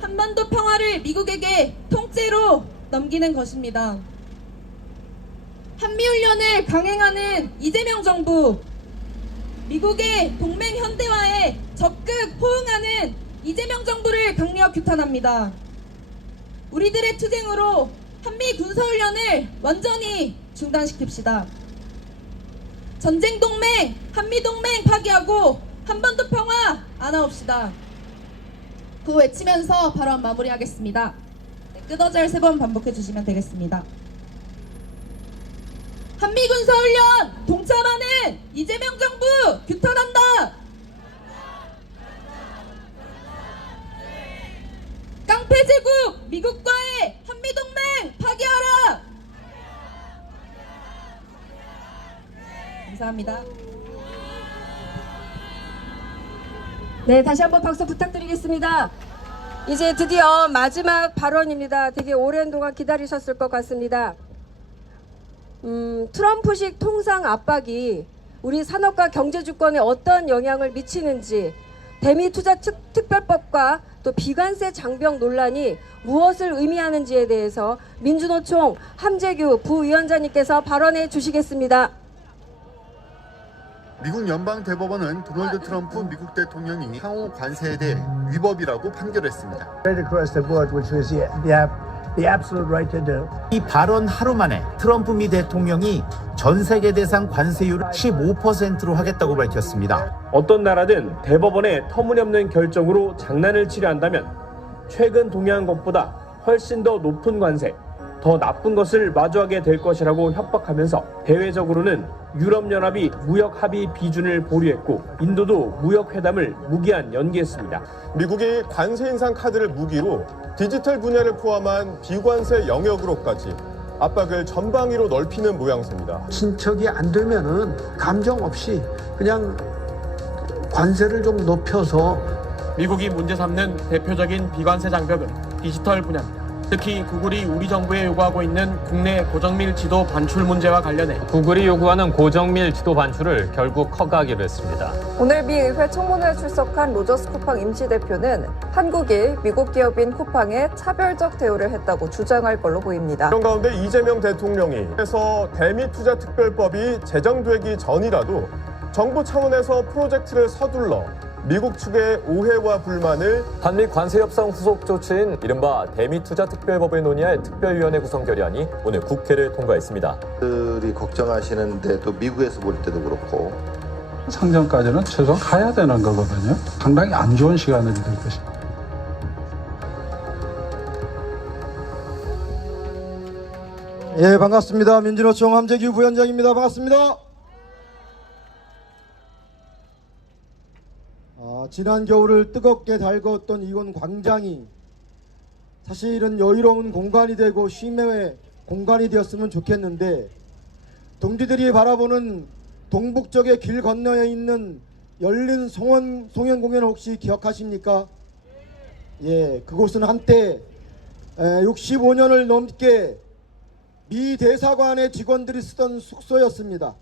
한반도 평화를 미국에게 통째로 넘기는 것입니다. 한미훈련을 강행하는 이재명 정부, 미국의 동맹현대화에 적극 호응하는 이재명 정부를 강력 규탄합니다. 우리들의 투쟁으로 한미 군사훈련을 완전히 중단시킵시다. 전쟁동맹, 한미동맹 파기하고 한반도 평화 안아옵시다. 구호 외치면서 발언 마무리하겠습니다. 끄더잘 3번 반복해 주시면 되겠습니다. 한미군사훈련 동참하는 이재명 정부 규탄한다. 깡패제국 미국과의 한미동맹 파기하라. 감사합니다. 네, 다시 한번 박수 부탁드리겠습니다. 이제 드디어 마지막 발언입니다. 되게 오랜 동안 기다리셨을 것 같습니다. 트럼프식 통상 압박이 우리 산업과 경제 주권에 어떤 영향을 미치는지, 대미 투자 특별법과 또 비관세 장벽 논란이 무엇을 의미하는지에 대해서 민주노총 함재규 부위원장님께서 발언해 주시겠습니다. 미국 연방대법원은 도널드 트럼프 미국 대통령이 상호 관세에 대해 위법이라고 판결했습니다. 이 발언 하루 만에 트럼프 미 대통령이 전 세계 대상 관세율을 15%로 하겠다고 밝혔습니다. 어떤 나라든 대법원의 터무니없는 결정으로 장난을 치려 한다면 최근 동의한 것보다 훨씬 더 높은 관세, 더 나쁜 것을 마주하게 될 것이라고 협박하면서 대외적으로는 유럽연합이 무역합의 비준을 보류했고 인도도 무역회담을 무기한 연기했습니다. 미국이 관세 인상 카드를 무기로 디지털 분야를 포함한 비관세 영역으로까지 압박을 전방위로 넓히는 모양새입니다. 친척이 안 되면은 감정 없이 그냥 관세를 좀 높여서 미국이 문제 삼는 대표적인 비관세 장벽은 디지털 분야입니다. 특히 구글이 우리 정부에 요구하고 있는 국내 고정밀 지도 반출 문제와 관련해 구글이 요구하는 고정밀 지도 반출을 결국 허가하기로 했습니다. 오늘 미 의회 청문회에 출석한 로저스 쿠팡 임시대표는 한국이 미국 기업인 쿠팡에 차별적 대우를 했다고 주장할 걸로 보입니다. 이런 가운데 이재명 대통령이 그래서 대미 투자 특별법이 제정되기 전이라도 정부 차원에서 프로젝트를 서둘러 미국 측의 오해와 불만을 한미 관세협상 후속 조치인 이른바 대미투자특별법을 논의할 특별위원회 구성 결의안이 오늘 국회를 통과했습니다. 들이 걱정하시는데 또 미국에서 볼 때도 그렇고 상정까지는 최소한 가야 되는 거거든요. 상당히 안 좋은 시간이 될 것입니다. 예, 반갑습니다. 민주노총 함재규 부위원장입니다. 반갑습니다. 지난 겨울을 뜨겁게 달궜던 이곳 광장이 사실은 여유로운 공간이 되고 쉼의 공간이 되었으면 좋겠는데, 동지들이 바라보는 동북쪽의 길 건너에 있는 열린 송연 공연 혹시 기억하십니까? 예, 그곳은 한때 65년을 넘게 미 대사관의 직원들이 쓰던 숙소였습니다.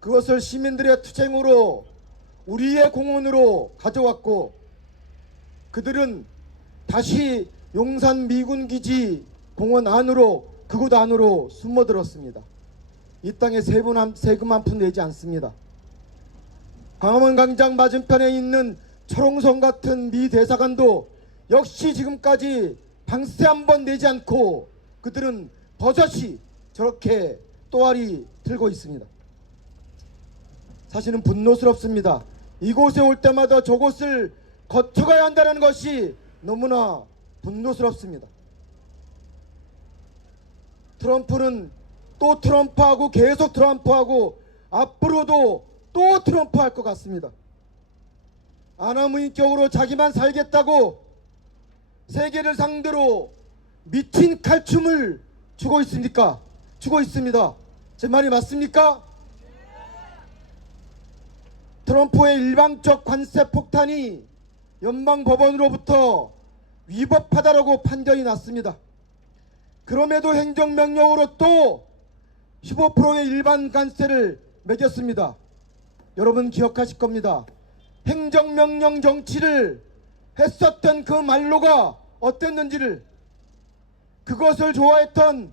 그것을 시민들의 투쟁으로 우리의 공원으로 가져왔고, 그들은 다시 용산 미군기지 공원 안으로, 그곳 안으로 숨어들었습니다. 이 땅에 세금 한 푼 내지 않습니다. 광화문 광장 맞은편에 있는 철옹성 같은 미 대사관도 역시 지금까지 방세 한 번 내지 않고 그들은 버젓이 저렇게 또아리 들고 있습니다. 사실은 분노스럽습니다. 이곳에 올 때마다 저곳을 거쳐가야 한다는 것이 너무나 분노스럽습니다. 트럼프는 또 트럼프하고 계속 트럼프하고 앞으로도 또 트럼프할 것 같습니다. 아나무인격으로 자기만 살겠다고 세계를 상대로 미친 칼춤을 추고 있습니까? 추고 있습니다. 제 말이 맞습니까? 트럼프의 일방적 관세 폭탄이 연방법원으로부터 위법하다라고 판결이 났습니다. 그럼에도 행정명령으로 또 15%의 일반 관세를 매겼습니다. 여러분 기억하실 겁니다. 행정명령 정치를 했었던 그 말로가 어땠는지를, 그것을 좋아했던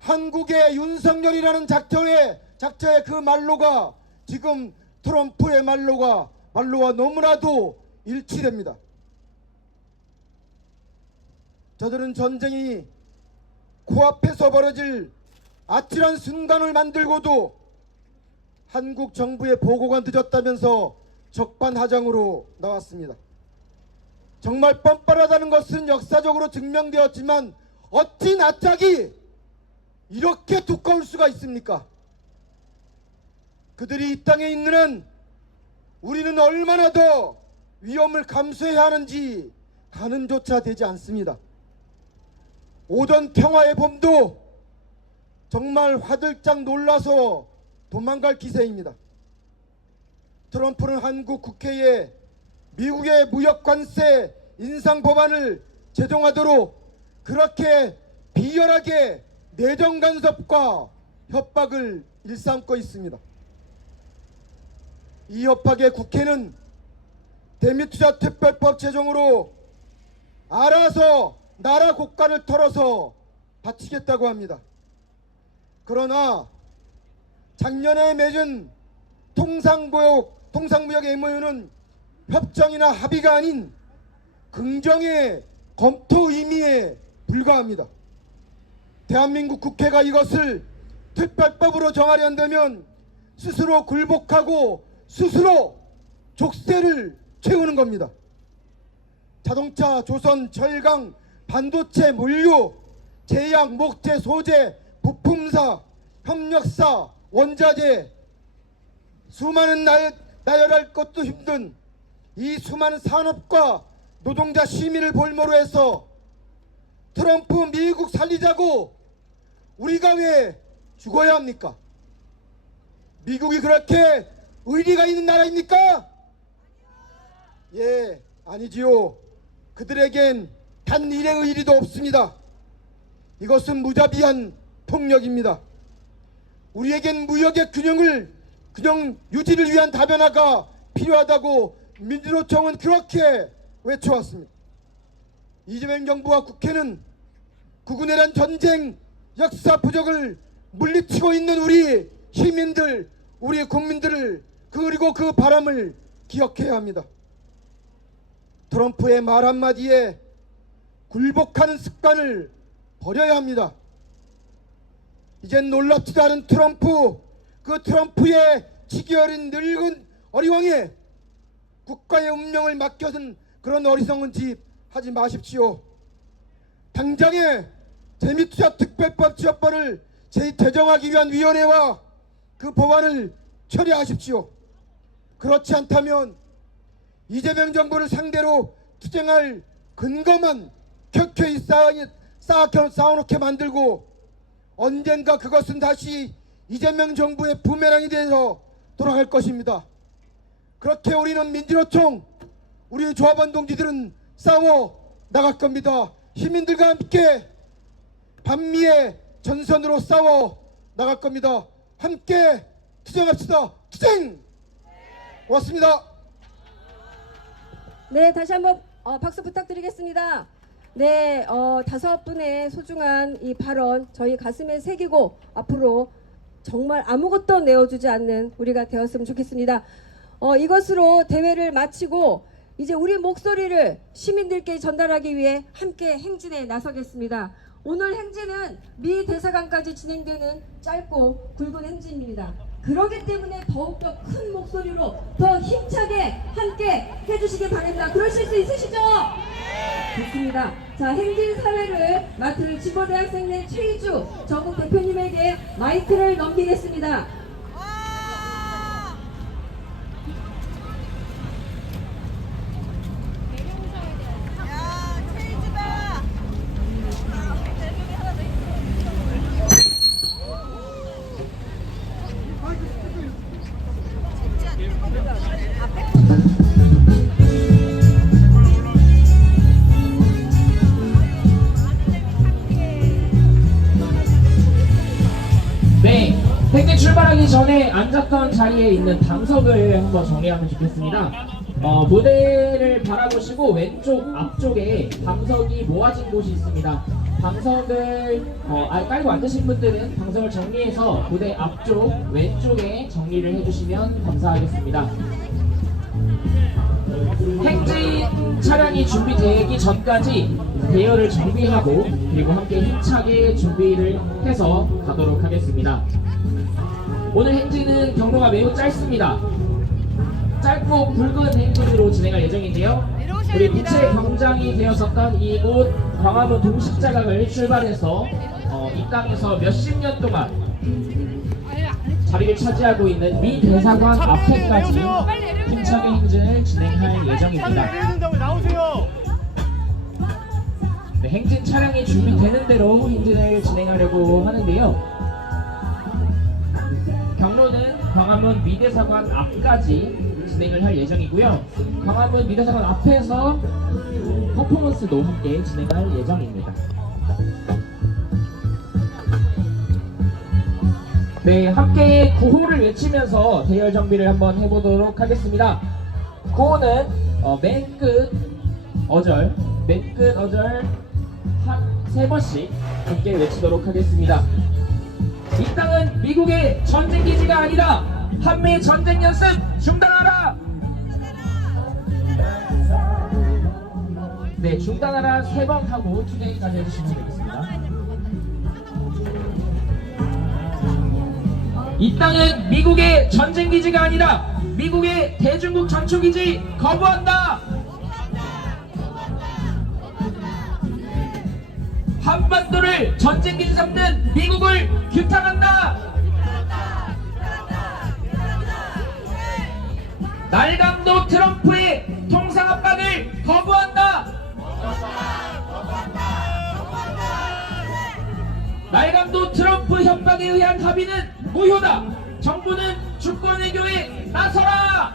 한국의 윤석열이라는 작자의 그 말로가 지금 트럼프의 말로와 너무나도 일치됩니다. 저들은 전쟁이 코앞에서 벌어질 아찔한 순간을 만들고도 한국 정부의 보고가 늦었다면서 적반하장으로 나왔습니다. 정말 뻔뻔하다는 것은 역사적으로 증명되었지만 어찌 낯짝이 이렇게 두꺼울 수가 있습니까? 그들이 이 땅에 있는 한 우리는 얼마나 더 위험을 감수해야 하는지 가늠조차 되지 않습니다. 오던 평화의 봄도 정말 화들짝 놀라서 도망갈 기세입니다. 트럼프는 한국 국회에 미국의 무역관세 인상 법안을 제정하도록 그렇게 비열하게 내정간섭과 협박을 일삼고 있습니다. 이 협박에 국회는 대미투자특별법 제정으로 알아서 나라 곳간을 털어서 바치겠다고 합니다. 그러나 작년에 맺은 통상무역 MOU는 협정이나 합의가 아닌 긍정의 검토 의미에 불과합니다. 대한민국 국회가 이것을 특별법으로 정하려 한다면 스스로 굴복하고 스스로 족쇄를 채우는 겁니다. 자동차, 조선, 철강, 반도체, 물류, 제약, 목재, 소재, 부품사, 협력사, 원자재, 수많은 나열할 것도 힘든 이 수많은 산업과 노동자 시민을 볼모로 해서 트럼프 미국 살리자고 우리가 왜 죽어야 합니까? 미국이 그렇게 의리가 있는 나라입니까? 예, 아니지요. 그들에겐 단 일의 의리도 없습니다. 이것은 무자비한 폭력입니다. 우리에겐 무역의 균형 유지를 위한 다변화가 필요하다고 민주노총은 그렇게 외쳐왔습니다. 이재명 정부와 국회는 국군에 전쟁 역사 부적을 물리치고 있는 우리 시민들, 우리 국민들을 그리고 그 바람을 기억해야 합니다. 트럼프의 말 한마디에 굴복하는 습관을 버려야 합니다. 이젠 놀랍지도 않은 트럼프, 그 트럼프의 지기 어린 늙은 어리광에 국가의 운명을 맡겨둔 그런 어리석은 짓 하지 마십시오. 당장에 재미투자특별법 지원법을 제정하기 위한 위원회와 그 법안을 처리하십시오. 그렇지 않다면 이재명 정부를 상대로 투쟁할 근거만 켜켜이 쌓아놓게 만들고 언젠가 그것은 다시 이재명 정부의 부메랑이 돼서 돌아갈 것입니다. 그렇게 우리는 민주노총, 우리 조합원 동지들은 싸워 나갈 겁니다. 시민들과 함께 반미의 전선으로 싸워 나갈 겁니다. 함께 투쟁합시다. 투쟁! 고맙습니다. 네, 다시 한번 박수 부탁드리겠습니다. 네, 5분의 소중한 이 발언 저희 가슴에 새기고 앞으로 정말 아무것도 내어주지 않는 우리가 되었으면 좋겠습니다. 이것으로 대회를 마치고 이제 우리 목소리를 시민들께 전달하기 위해 함께 행진에 나서겠습니다. 오늘 행진은 미 대사관까지 진행되는 짧고 굵은 행진입니다. 그렇기 때문에 더욱더 큰 목소리로 더 힘차게 함께 해주시기 바랍니다. 그러실 수 있으시죠? 좋습니다. 자, 행진 사회를 맡을 지보대학생회 최희주 전국 대표님에게 마이크를 넘기겠습니다. 네, 행진 출발하기 전에 앉았던 자리에 있는 방석을 한번 정리하면 좋겠습니다. 무대를 바라보시고 왼쪽 앞쪽에 방석이 모아진 곳이 있습니다. 방석을 깔고 앉으신 분들은 방석을 정리해서 무대 앞쪽 왼쪽에 정리를 해주시면 감사하겠습니다. 행진 차량이 준비되기 전까지 대여를 정비하고 그리고 함께 힘차게 준비를 해서 가도록 하겠습니다. 오늘 행진은 경로가 매우 짧습니다. 짧고 굵은 행진으로 진행할 예정인데요. 우리 부채 경장이 되었었던 이곳 광화문 동식자각을 출발해서 입당에서 몇십 년 동안 자리를 차지하고 있는 미 대사관 앞에까지 힘차게 행진을 진행할 예정입니다. 네, 행진 차량이 준비되는 대로 행진을 진행하려고 하는데요. 경로는 광화문 미대사관 앞까지 진행을 할 예정이고요. 광화문 미대사관 앞에서 퍼포먼스도 함께 진행할 예정입니다. 네, 함께 구호를 외치면서 대열 정비를 한번 해보도록 하겠습니다. 구호는 맨 끝 어절 한 3번씩 함께 외치도록 하겠습니다. 이 땅은 미국의 전쟁기지가 아니다. 한미 전쟁 연습 중단하라. 네, 중단하라 3번 하고 투쟁까지 해주시면 되겠습니다. 이 땅은 미국의 전쟁기지가 아니라 미국의 대중국 전초기지 거부한다. 한반도를 전쟁기지 삼는 미국을 규탄한다. 날강도 트럼프의 통상 압박을 거부한다. 날강도 트럼프 협박에 의한 합의는 무효다. 정부는 주권 외교에 나서라.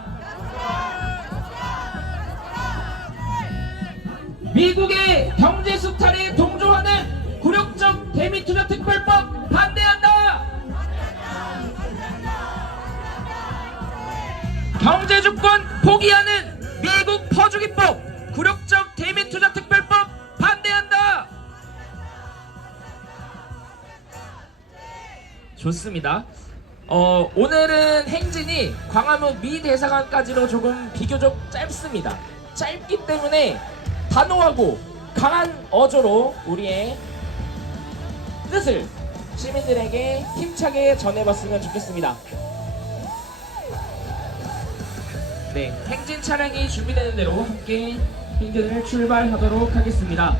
미국의 경제 수탈에 동조하는 굴욕적 대미투자 특별법 반대한다. 경제 주권 포기하는 미국 퍼주기법 굴욕적 대미투자 특별법 반대한다. 좋습니다. 오늘은 행진이 광화문 미 대사관까지로 조금 비교적 짧습니다. 짧기 때문에 단호하고 강한 어조로 우리의 뜻을 시민들에게 힘차게 전해봤으면 좋겠습니다. 네, 행진 차량이 준비되는 대로 함께 행진을 출발하도록 하겠습니다.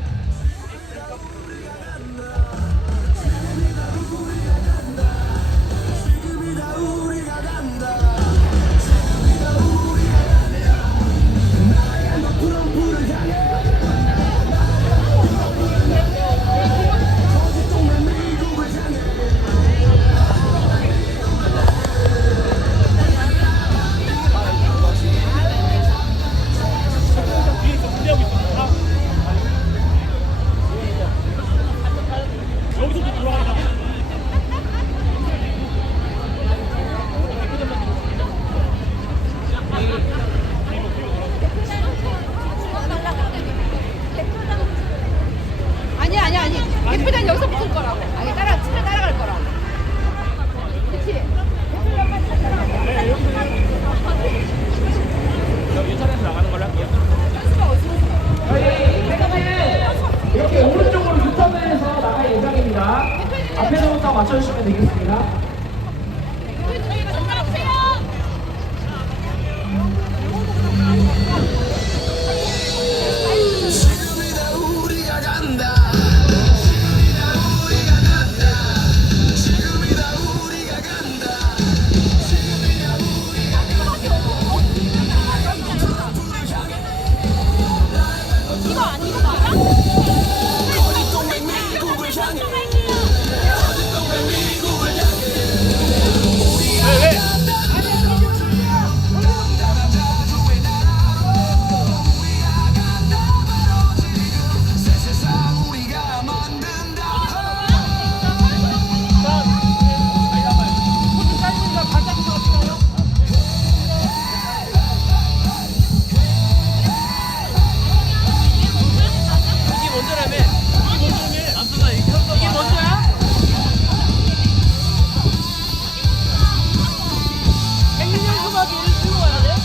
마지막에 일 들고 가야 돼?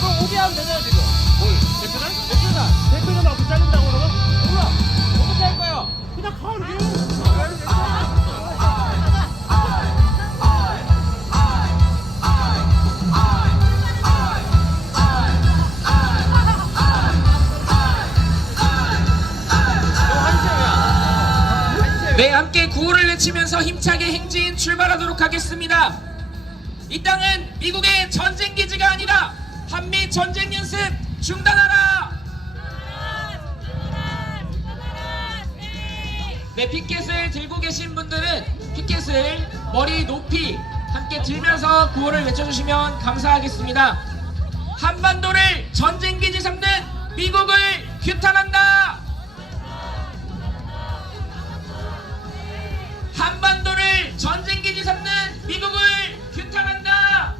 그럼 오게 하면 되잖아 지금. 뭘? 대표단? 대표단. 대표단 앞으로 잘린다고 그러면? 몰라. 어떻게 할 거야? 그냥 가 이렇게. 네, 함께 구호를 외치면서 힘차게 행진 출발하도록 하겠습니다. 이 땅은 미국의 전쟁 기지가 아니라 한미 전쟁 연습 중단하라. 네, 피켓을 들고 계신 분들은 피켓을 머리 높이 함께 들면서 구호를 외쳐주시면 감사하겠습니다. 한반도를 전쟁 기지 삼는 미국을 규탄한다. 한반도를 전쟁기지 삼는 미국을 규탄한다.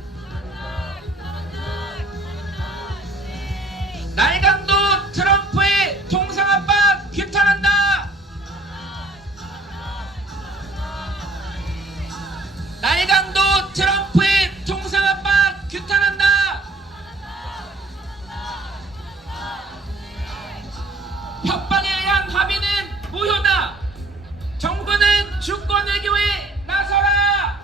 날강도 트럼프의 통상 압박 규탄한다. 날강도 트럼프의 통상 압박 규탄한다. 협박에 의한 합의는 무효다. 정부는 주권 외교에 나서라!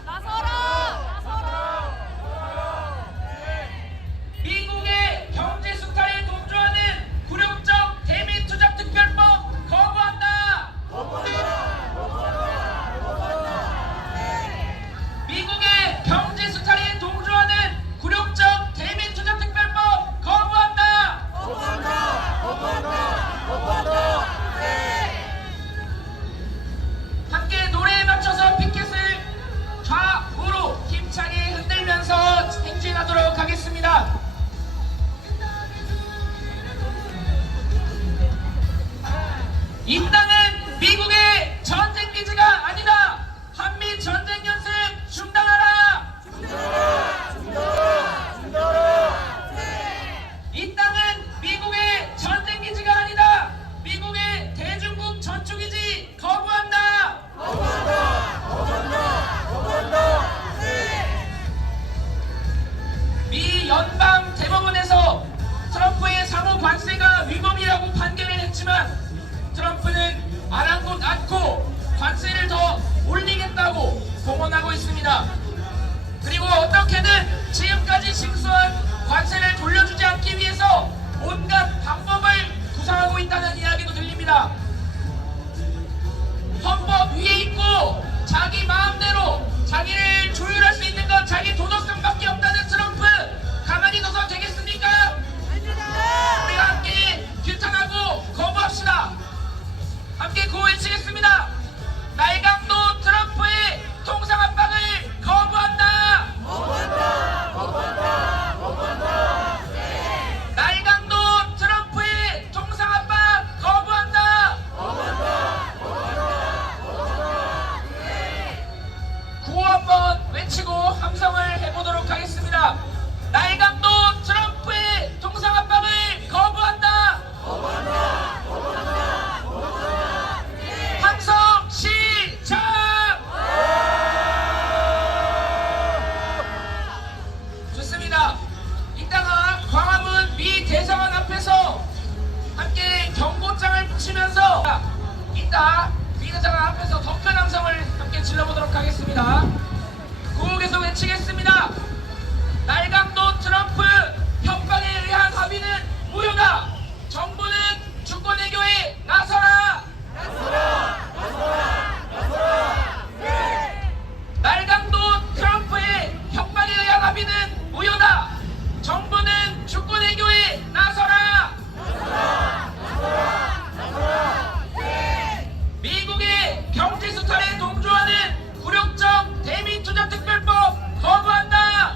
미국의 경제 수탈에 동조하는 굴욕적 대미 투자 특별법 거부한다! 미국의 경제 수탈에 동조하는 굴욕적 대미 투자 특별법 거부한다! 함께 노래에 맞춰서 피켓을 좌우로 힘차게 흔들면서 행진하도록 하겠습니다. 이 땅은 미국의 전쟁기지가 아니다. 한미 전쟁 연습 중단하라. 이 땅은 미국의 전쟁기지가 아니다. 미국의 대중국 전투기지 거부한다. 미 연방 대법원에서 트럼프의 상호 관세가 위법이라고 판결을 했지만 트럼프는 아랑곳 않고 관세를 더 올리겠다고 공언하고 있습니다. 그리고 어떻게든 지금까지 징수한 관세를 돌려주지 않기 위해서 온갖 방법을 구상하고 있다는 이야기도 들립니다. 헌법 위에 있고 자기 마음대로 자기를 조율할 수 있는 건 자기 도덕성밖에 없다는 트럼프, 가만히 둬서 되겠습니까? 우리가 함께 규탄하고 거부합시다. 함께 구호 외치겠습니다. 날강도 트럼프의 통상 압박을 거부한다. 날강도 트럼프의 통상 압박 거부한다. 구호 한번 외치고 함성을 해보도록 하겠습니다. 날강도 트럼프의 통상 압박을 거부한다. 함성 시작! 좋습니다. 이따가 광화문 미 대사관 앞에서 함께 경고장을 붙이면서 이따 미 대사관 앞에서 더 큰 함성을 함께 질러보도록 하겠습니다. 구호 계속 외치겠습니다. 날강도 트럼프 협박에 의한 합의는 무효다. 정부는 주권 외교에 나서라. 날강도 트럼프의 협박에 의한 합의는 무효다. 정부는 주권 외교에 나서라. 미국의 경제 수탈에 동조하는 굴욕적 대미 투자 특별법 거부한다.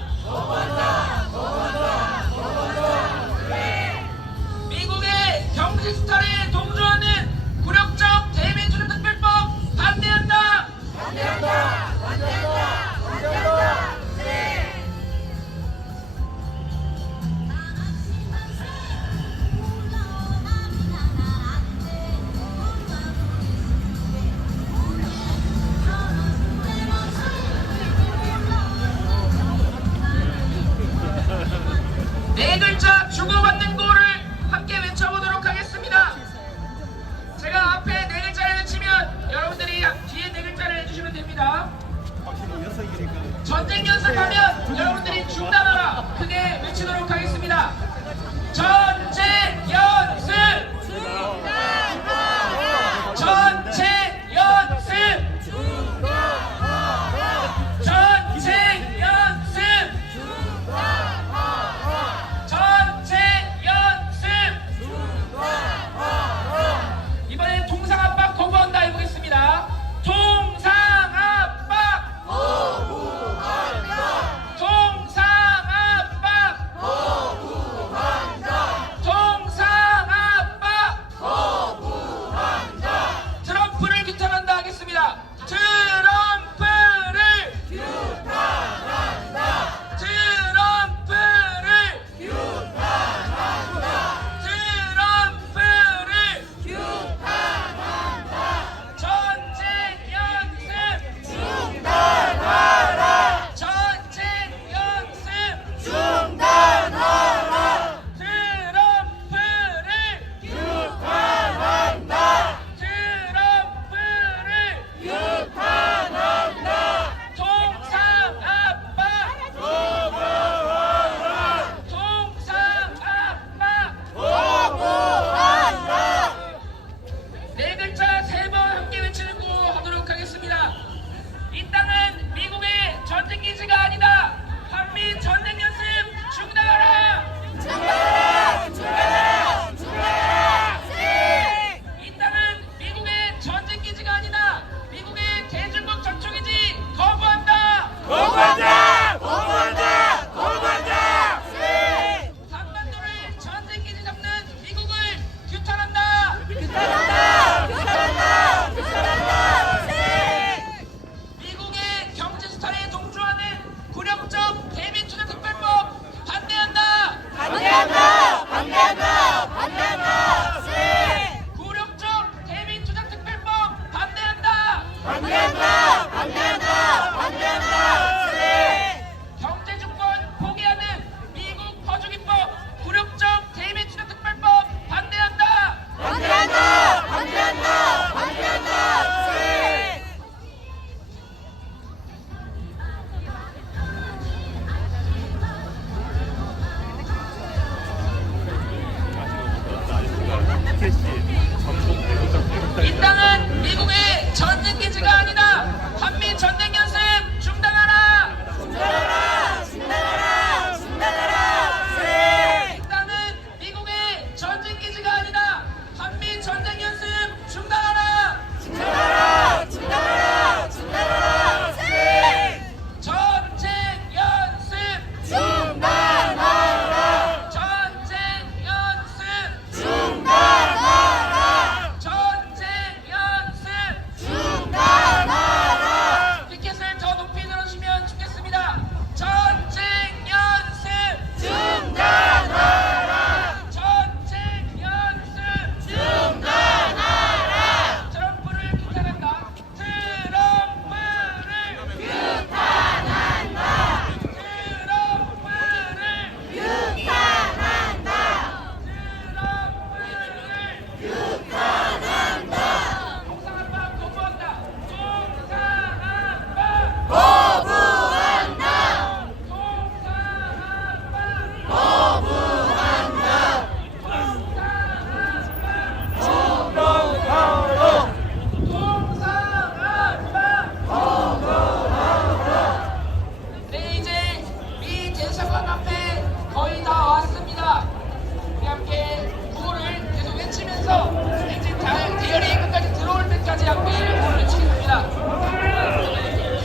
하지 않기를 부르짖습니다.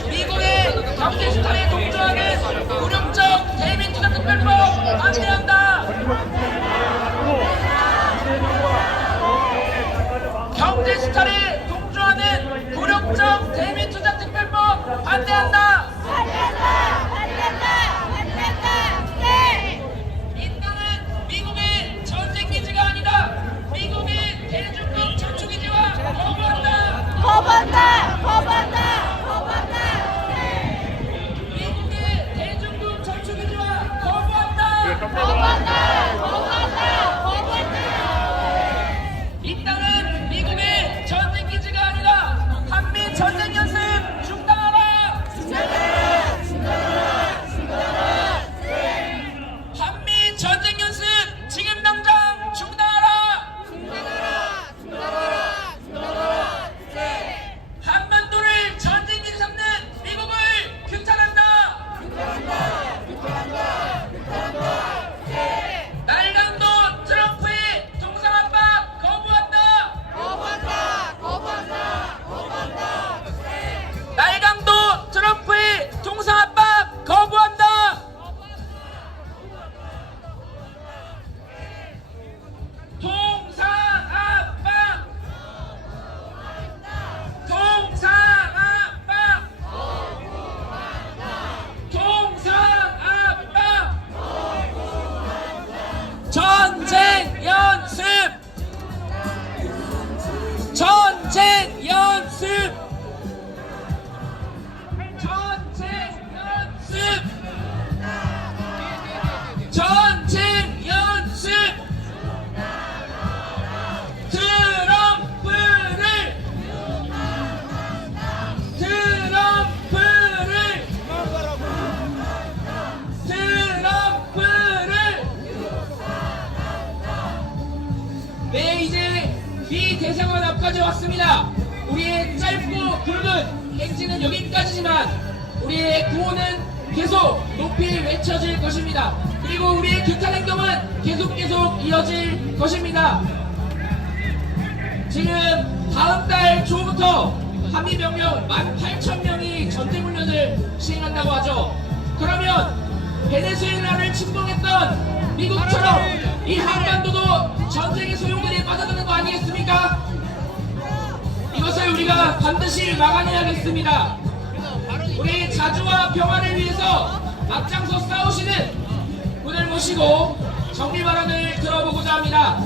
미국의 경제 수탈에 동조하는 굴욕적 대미 투자 특별법 반대한다. 경제 수탈에 동조하는 굴욕적 대미 투자 특별법 반대한다. 이 땅은 미국의 전쟁 기지가 아니다. 미국의 대중국 전투기지와 거부한다. 미국의 대중국 전투기지와 거부한다. 이 땅은 미국의 전쟁 기지가 아니라 한미 전쟁 연습 중단하라. 한미 전쟁 연습 지금 당장 중단하라. 한반도를 전쟁 기지 삼는 미국을 규탄한다. 날강도 트럼프의 동상압박 거부한다. 날강도 트럼프의 동상압박 거부한다. 동상압박 전쟁 연습 전쟁 연습 네, 이제 비대상화 앞까지 왔습니다. 우리의 짧고 굵은 행진은 여기까지지만 우리의 구호는 계속 높이 외쳐질 것입니다. 그리고 우리의 규탄 행동은 계속 이어질 것입니다. 지금 다음 달 초부터 한미 병력 18,000명이 전쟁 훈련을 시행한다고 하죠. 그러면 베네수엘라를 침공했던 미국처럼 이 한반도도 전쟁의 소용돌이에 빠져드는 거 아니겠습니까? 이것을 우리가 반드시 막아내야겠습니다. 우리 자주와 평화를 위해서 앞장서 싸우시는 분을 모시고 정리 발언을 들어보고자 합니다.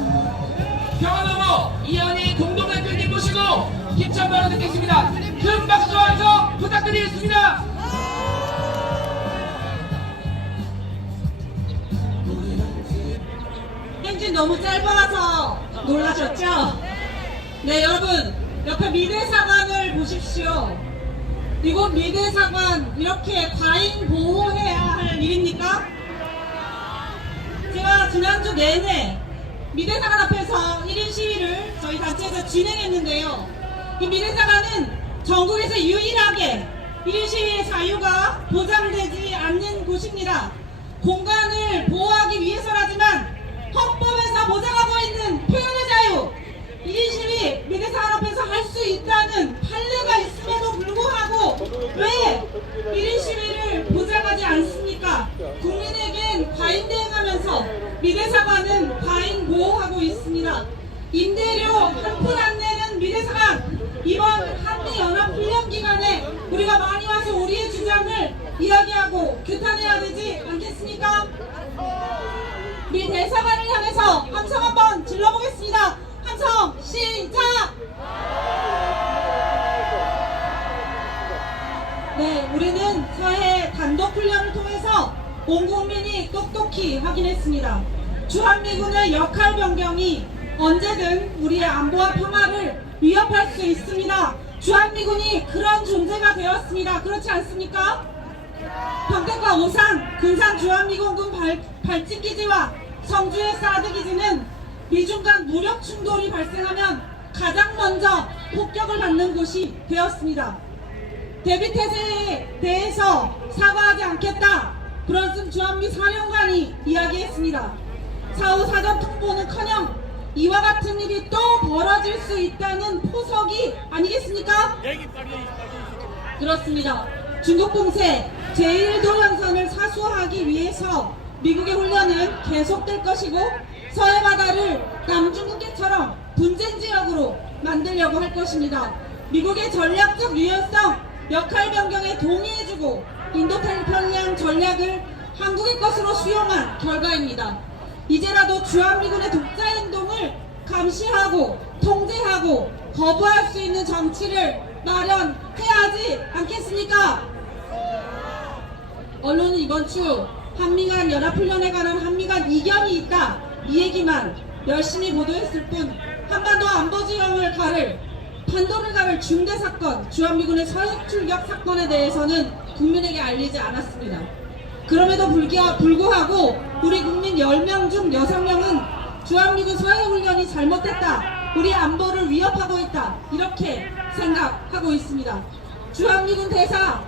평화노모 이현희 공동대표님 모시고 힘찬 발언 듣겠습니다. 큰 박수와 함성 부탁드리겠습니다. 행진 너무 짧아서 놀라셨죠? 네, 여러분 옆에 미대사관을 보십시오. 이곳 미대사관 이렇게 과잉 보호해야 할 일입니까? 제가 지난주 내내 미대사관 앞에서 1인 시위를 저희 단체에서 진행했는데요. 이 미대사관은 전국에서 유일하게 1인 시위의 자유가 보장되지 않는 곳입니다. 공간을 보호하기 위해서라지만 헌법에서 보장하고 있는 표현의 자유, 1인 시위 미대사관 앞에서 할 수 있다는 판례가 있음에도 불구하고 왜 1인 시위를 보장하지 않습니까? 국민에겐 과잉 대응하면서 미대사관은 과잉 보호하고 있습니다. 임대료 한 푼 안 내는 미대사관, 이번 한미연합훈련 기간에 우리가 많이 와서 우리의 주장을 이야기하고 규탄해야 되지 않겠습니까? 미대사관을 향해서 함성 한번 질러보겠습니다. 함성 시작! 네, 우리는 서해 단독훈련을 통해서 온 국민이 똑똑히 확인했습니다. 주한미군의 역할 변경이 언제든 우리의 안보와 평화를 위협할 수 있습니다. 주한미군이 그런 존재가 되었습니다. 그렇지 않습니까? 평택과 오산, 군산 주한미군군 발진기지와 성주의 사드기지는 미중 간 무력 충돌이 발생하면 가장 먼저 폭격을 받는 곳이 되었습니다. 대비태세에 대해서 사과하지 않겠다. 브런슨 주한미 사령관이 이야기했습니다. 사후 사전 통보는커녕 이와 같은 일이 또 벌어질 수 있다는 포석이 아니겠습니까? 그렇습니다. 중국 공세 제1도 연선을 사수하기 위해서 미국의 훈련은 계속될 것이고 서해 바다를 남중국해처럼 분쟁 지역으로 만들려고 할 것입니다. 미국의 전략적 유연성, 역할 변경에 동의해주고 인도太平洋 전략을 한국의 것으로 수용한 결과입니다. 이제라도 주한미군의 독자 행동을 감시하고 통제하고 거부할 수 있는 정치를 마련해야 하지 않겠습니까? 언론은 이번 주 한미간 연합훈련에 관한 한미간 이견이 있다, 이 얘기만 열심히 보도했을 뿐 한반도 안보지형을 가를 판도를 가를 중대사건, 주한미군의 서해 출격 사건에 대해서는 국민에게 알리지 않았습니다. 그럼에도 불구하고 우리 국민 10명 중 6명은 주한미군 서해훈련이 잘못됐다, 우리 안보를 위협하고 있다, 이렇게 생각하고 있습니다. 주한미군 대사,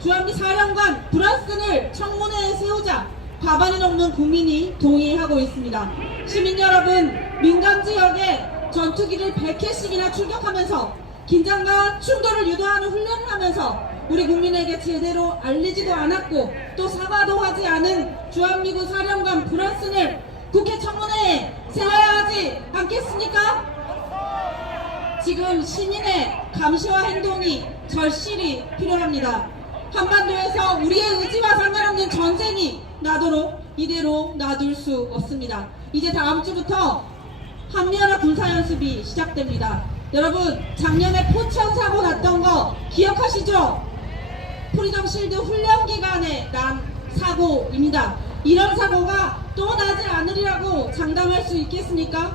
주한미 사령관 브라슨을 청문회에 세우자 과반이 넘는 국민이 동의하고 있습니다. 시민 여러분, 민간 지역에 전투기를 100회씩이나 출격하면서 긴장과 충돌을 유도하는 훈련을 하면서 우리 국민에게 제대로 알리지도 않았고 또 사과도 하지 않은 주한미군 사령관 브라슨을 국회 청문회에 세워야 하지 않겠습니까? 지금 시민의 감시와 행동이 절실히 필요합니다. 한반도에서 우리의 의지와 상관없는 전쟁이 나도록 이대로 놔둘 수 없습니다. 이제 다음 주부터 한미연합 군사연습이 시작됩니다. 여러분, 작년에 포천 사고 났던 거 기억하시죠? 프리덤 실드 훈련 기간에 난 사고입니다. 이런 사고가 또 나지 않으리라고 장담할 수 있겠습니까?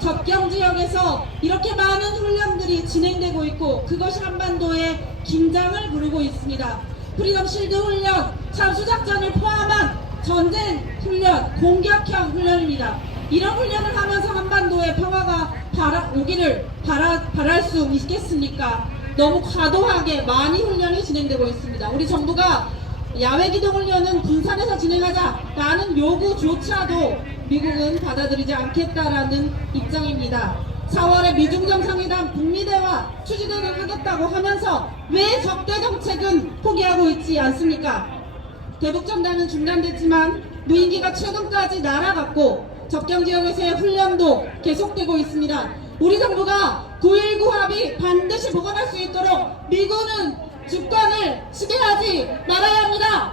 접경 지역에서 이렇게 많은 훈련들이 진행되고 있고 그것이 한반도에 긴장을 부르고 있습니다. 프리덤 실드 훈련, 잠수작전을 포함한 전쟁 훈련, 공격형 훈련입니다. 이런 훈련을 하면서 한반도에 평화가 오기를 바랄 수 있겠습니까? 너무 과도하게 많이 훈련이 진행되고 있습니다. 우리 정부가 야외 기동 훈련은 군산에서 진행하자라는 요구조차도 미국은 받아들이지 않겠다라는 입장입니다. 4월에 미중 정상회담 북미 대화 추진을 하겠다고 하면서 왜 적대 정책은 포기하고 있지 않습니까? 대북전단은 중단됐지만 무인기가 최근까지 날아갔고 접경 지역에서의 훈련도 계속되고 있습니다. 우리 정부가 9.19 합의 반드시 복원할 수 있도록 미군은 주권을 지배하지 말아야 합니다.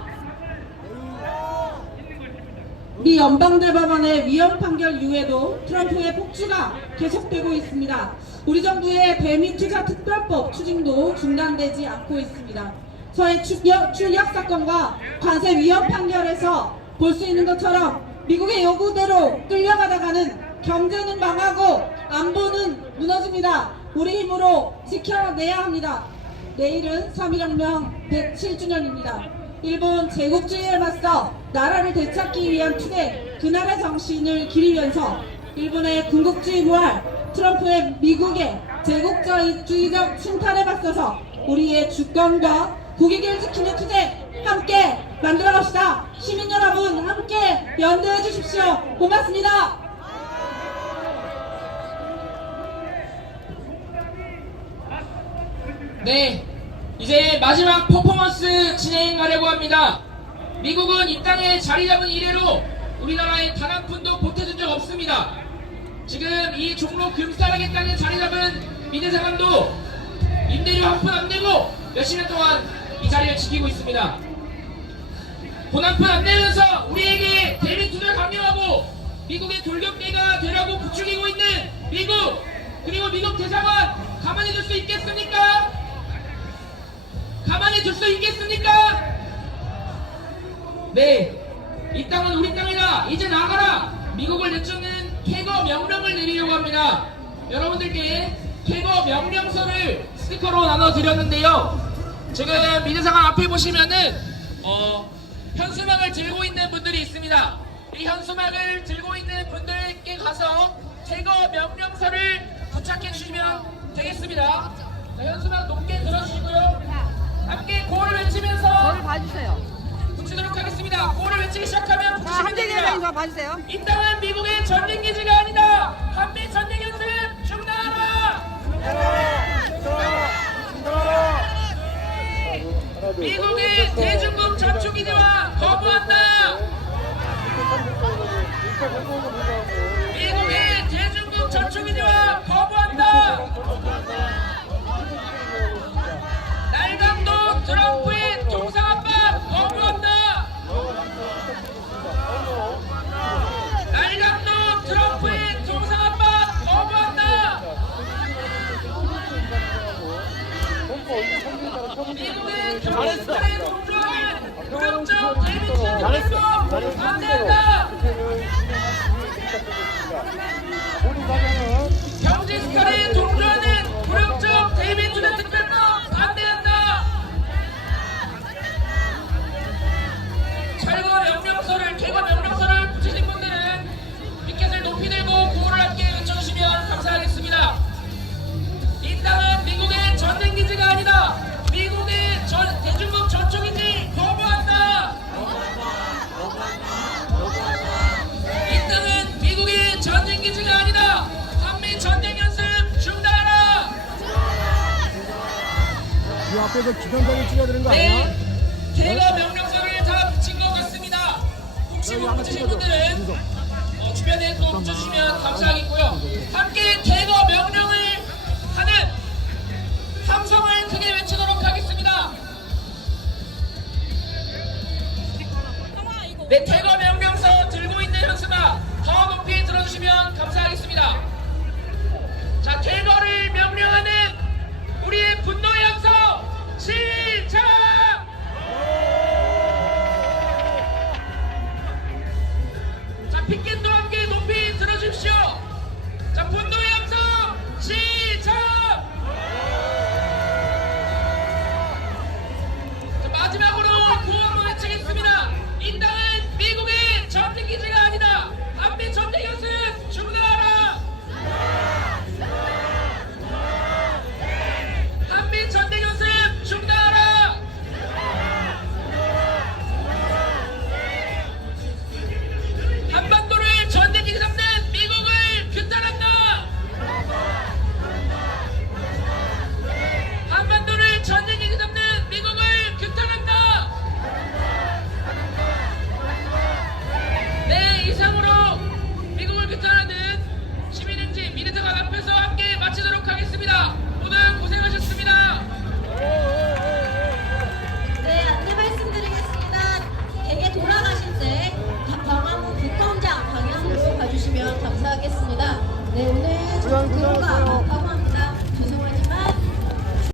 미 연방대법원의 위헌 판결 이후에도 트럼프의 폭주가 계속되고 있습니다. 우리 정부의 배미 투자 특별법 추진도 중단되지 않고 있습니다. 서해 출격 사건과 관세 위헌 판결에서 볼 수 있는 것처럼 미국의 요구대로 끌려가다가는 경제는 망하고 안보는 무너집니다. 우리 힘으로 지켜내야 합니다. 내일은 3.1혁명 107주년입니다. 일본 제국주의에 맞서 나라를 되찾기 위한 투쟁, 그 나라 정신을 기리면서 일본의 군국주의 부활, 트럼프의 미국의 제국주의적 침탈에 맞서서 우리의 주권과 국익을 지키는 투쟁 함께 만들어갑시다. 시민 여러분 함께 연대해 주십시오. 고맙습니다. 네, 이제 마지막 퍼포먼스 진행하려고 합니다. 미국은 이 땅에 자리 잡은 이래로 우리나라에 단 한 푼도 보태준 적 없습니다. 지금 이 종로 금싸라기 땅에 자리 잡은 민해사관도 임대료 한 푼 안 내고 몇십 년 동안 이 자리를 지키고 있습니다. 돈 한 푼 안 내면서 우리에게 대미 투자를 강요하고 미국의 돌격대가 되라고 부추기고 있는 미국, 그리고 미국 대사관 가만히 둘 수 있겠습니까? 가만히 둘 수 있겠습니까? 네, 이 땅은 우리 땅이다. 이제 나가라. 미국을 내쫓는 퇴거 명령을 내리려고 합니다. 여러분들께 퇴거 명령서를 스티커로 나눠드렸는데요. 지금 민해사관 앞에 보시면은 현수막을 들고 있는 분들이 있습니다. 이 현수막을 들고 있는 분들께 가서 퇴거 명령서를 부착해 주시면 되겠습니다. 자, 현수막 높게 들어주시고요. 함께 고를 외치면서 저를 봐주세요. 붙이도록 하겠습니다. 고를 외치기 시작하면 붙이시면 됩니다. 이 땅은 미국의 전쟁기지가 아니다. 한미 전쟁 연습 중단하라! 미국의 대중국 전투기지와 거부한다! 미국의 대중국 전투기지와 거부한다! 날강도 트럼프의 통상압박 거부한다! 날강도 트럼프의 통상압박 거부한다! 미국의 경제스타에 동조하는 불협적 대미투자 특별법 반대한다! 경제스타에 동조하는 불협적 대미투자 특별법 반대한다! 퇴거 명령서를 붙이신 분들은 피켓을 높이 들고 구호를 함께 외쳐주시면 감사하겠습니다. 이 땅은 미국의 전쟁기지가 아니다. 미국의 대중국 전초기지 거부한다. 이 땅은 미국의 전쟁기지가 아니다. 한미 전쟁 연습 중단하라. 이 앞에서 기관장이 찍어야 되는 거 아니야? 네, 퇴거 명령서를 다 붙인 것 같습니다. 혹시 못 붙이신 분들은 주변에 또 붙여주시면 감사하겠고요. 함께 퇴거 명령을 하는 함성을 크게 외치도록 하겠습니다. 네, 퇴거 명령서 들고 있는 현수막 더 높이 들어주시면 감사하겠습니다. 자, 퇴거를 명령하는 우리의 분노의 함성 시작! 자, 피켓도 함께 높이 들어주십시오. 자, 분노의 함성 시작! 자, 마지막으로 구호 한번 외치겠습니다. 이 땅은 미국의 전쟁기지가 아니다. 한미 전쟁 연습 중단하라. 한미 전쟁 연습 중단하라. 한반도를 전쟁기지 잡는 미국을 규탄한다. 한반도를 전쟁기지 잡는 미국을 규탄한다. 네, 이상으로 미국을 규탄하는 시민행진 미래정학 앞에서 함께 마치도록 하겠습니다. 오늘 고생하셨습니다. 네, 안내 말씀드리겠습니다. 댁에 돌아가실 때 광화문 북광장 방향으로 가주시면 감사하겠습니다. 네, 오늘 정부가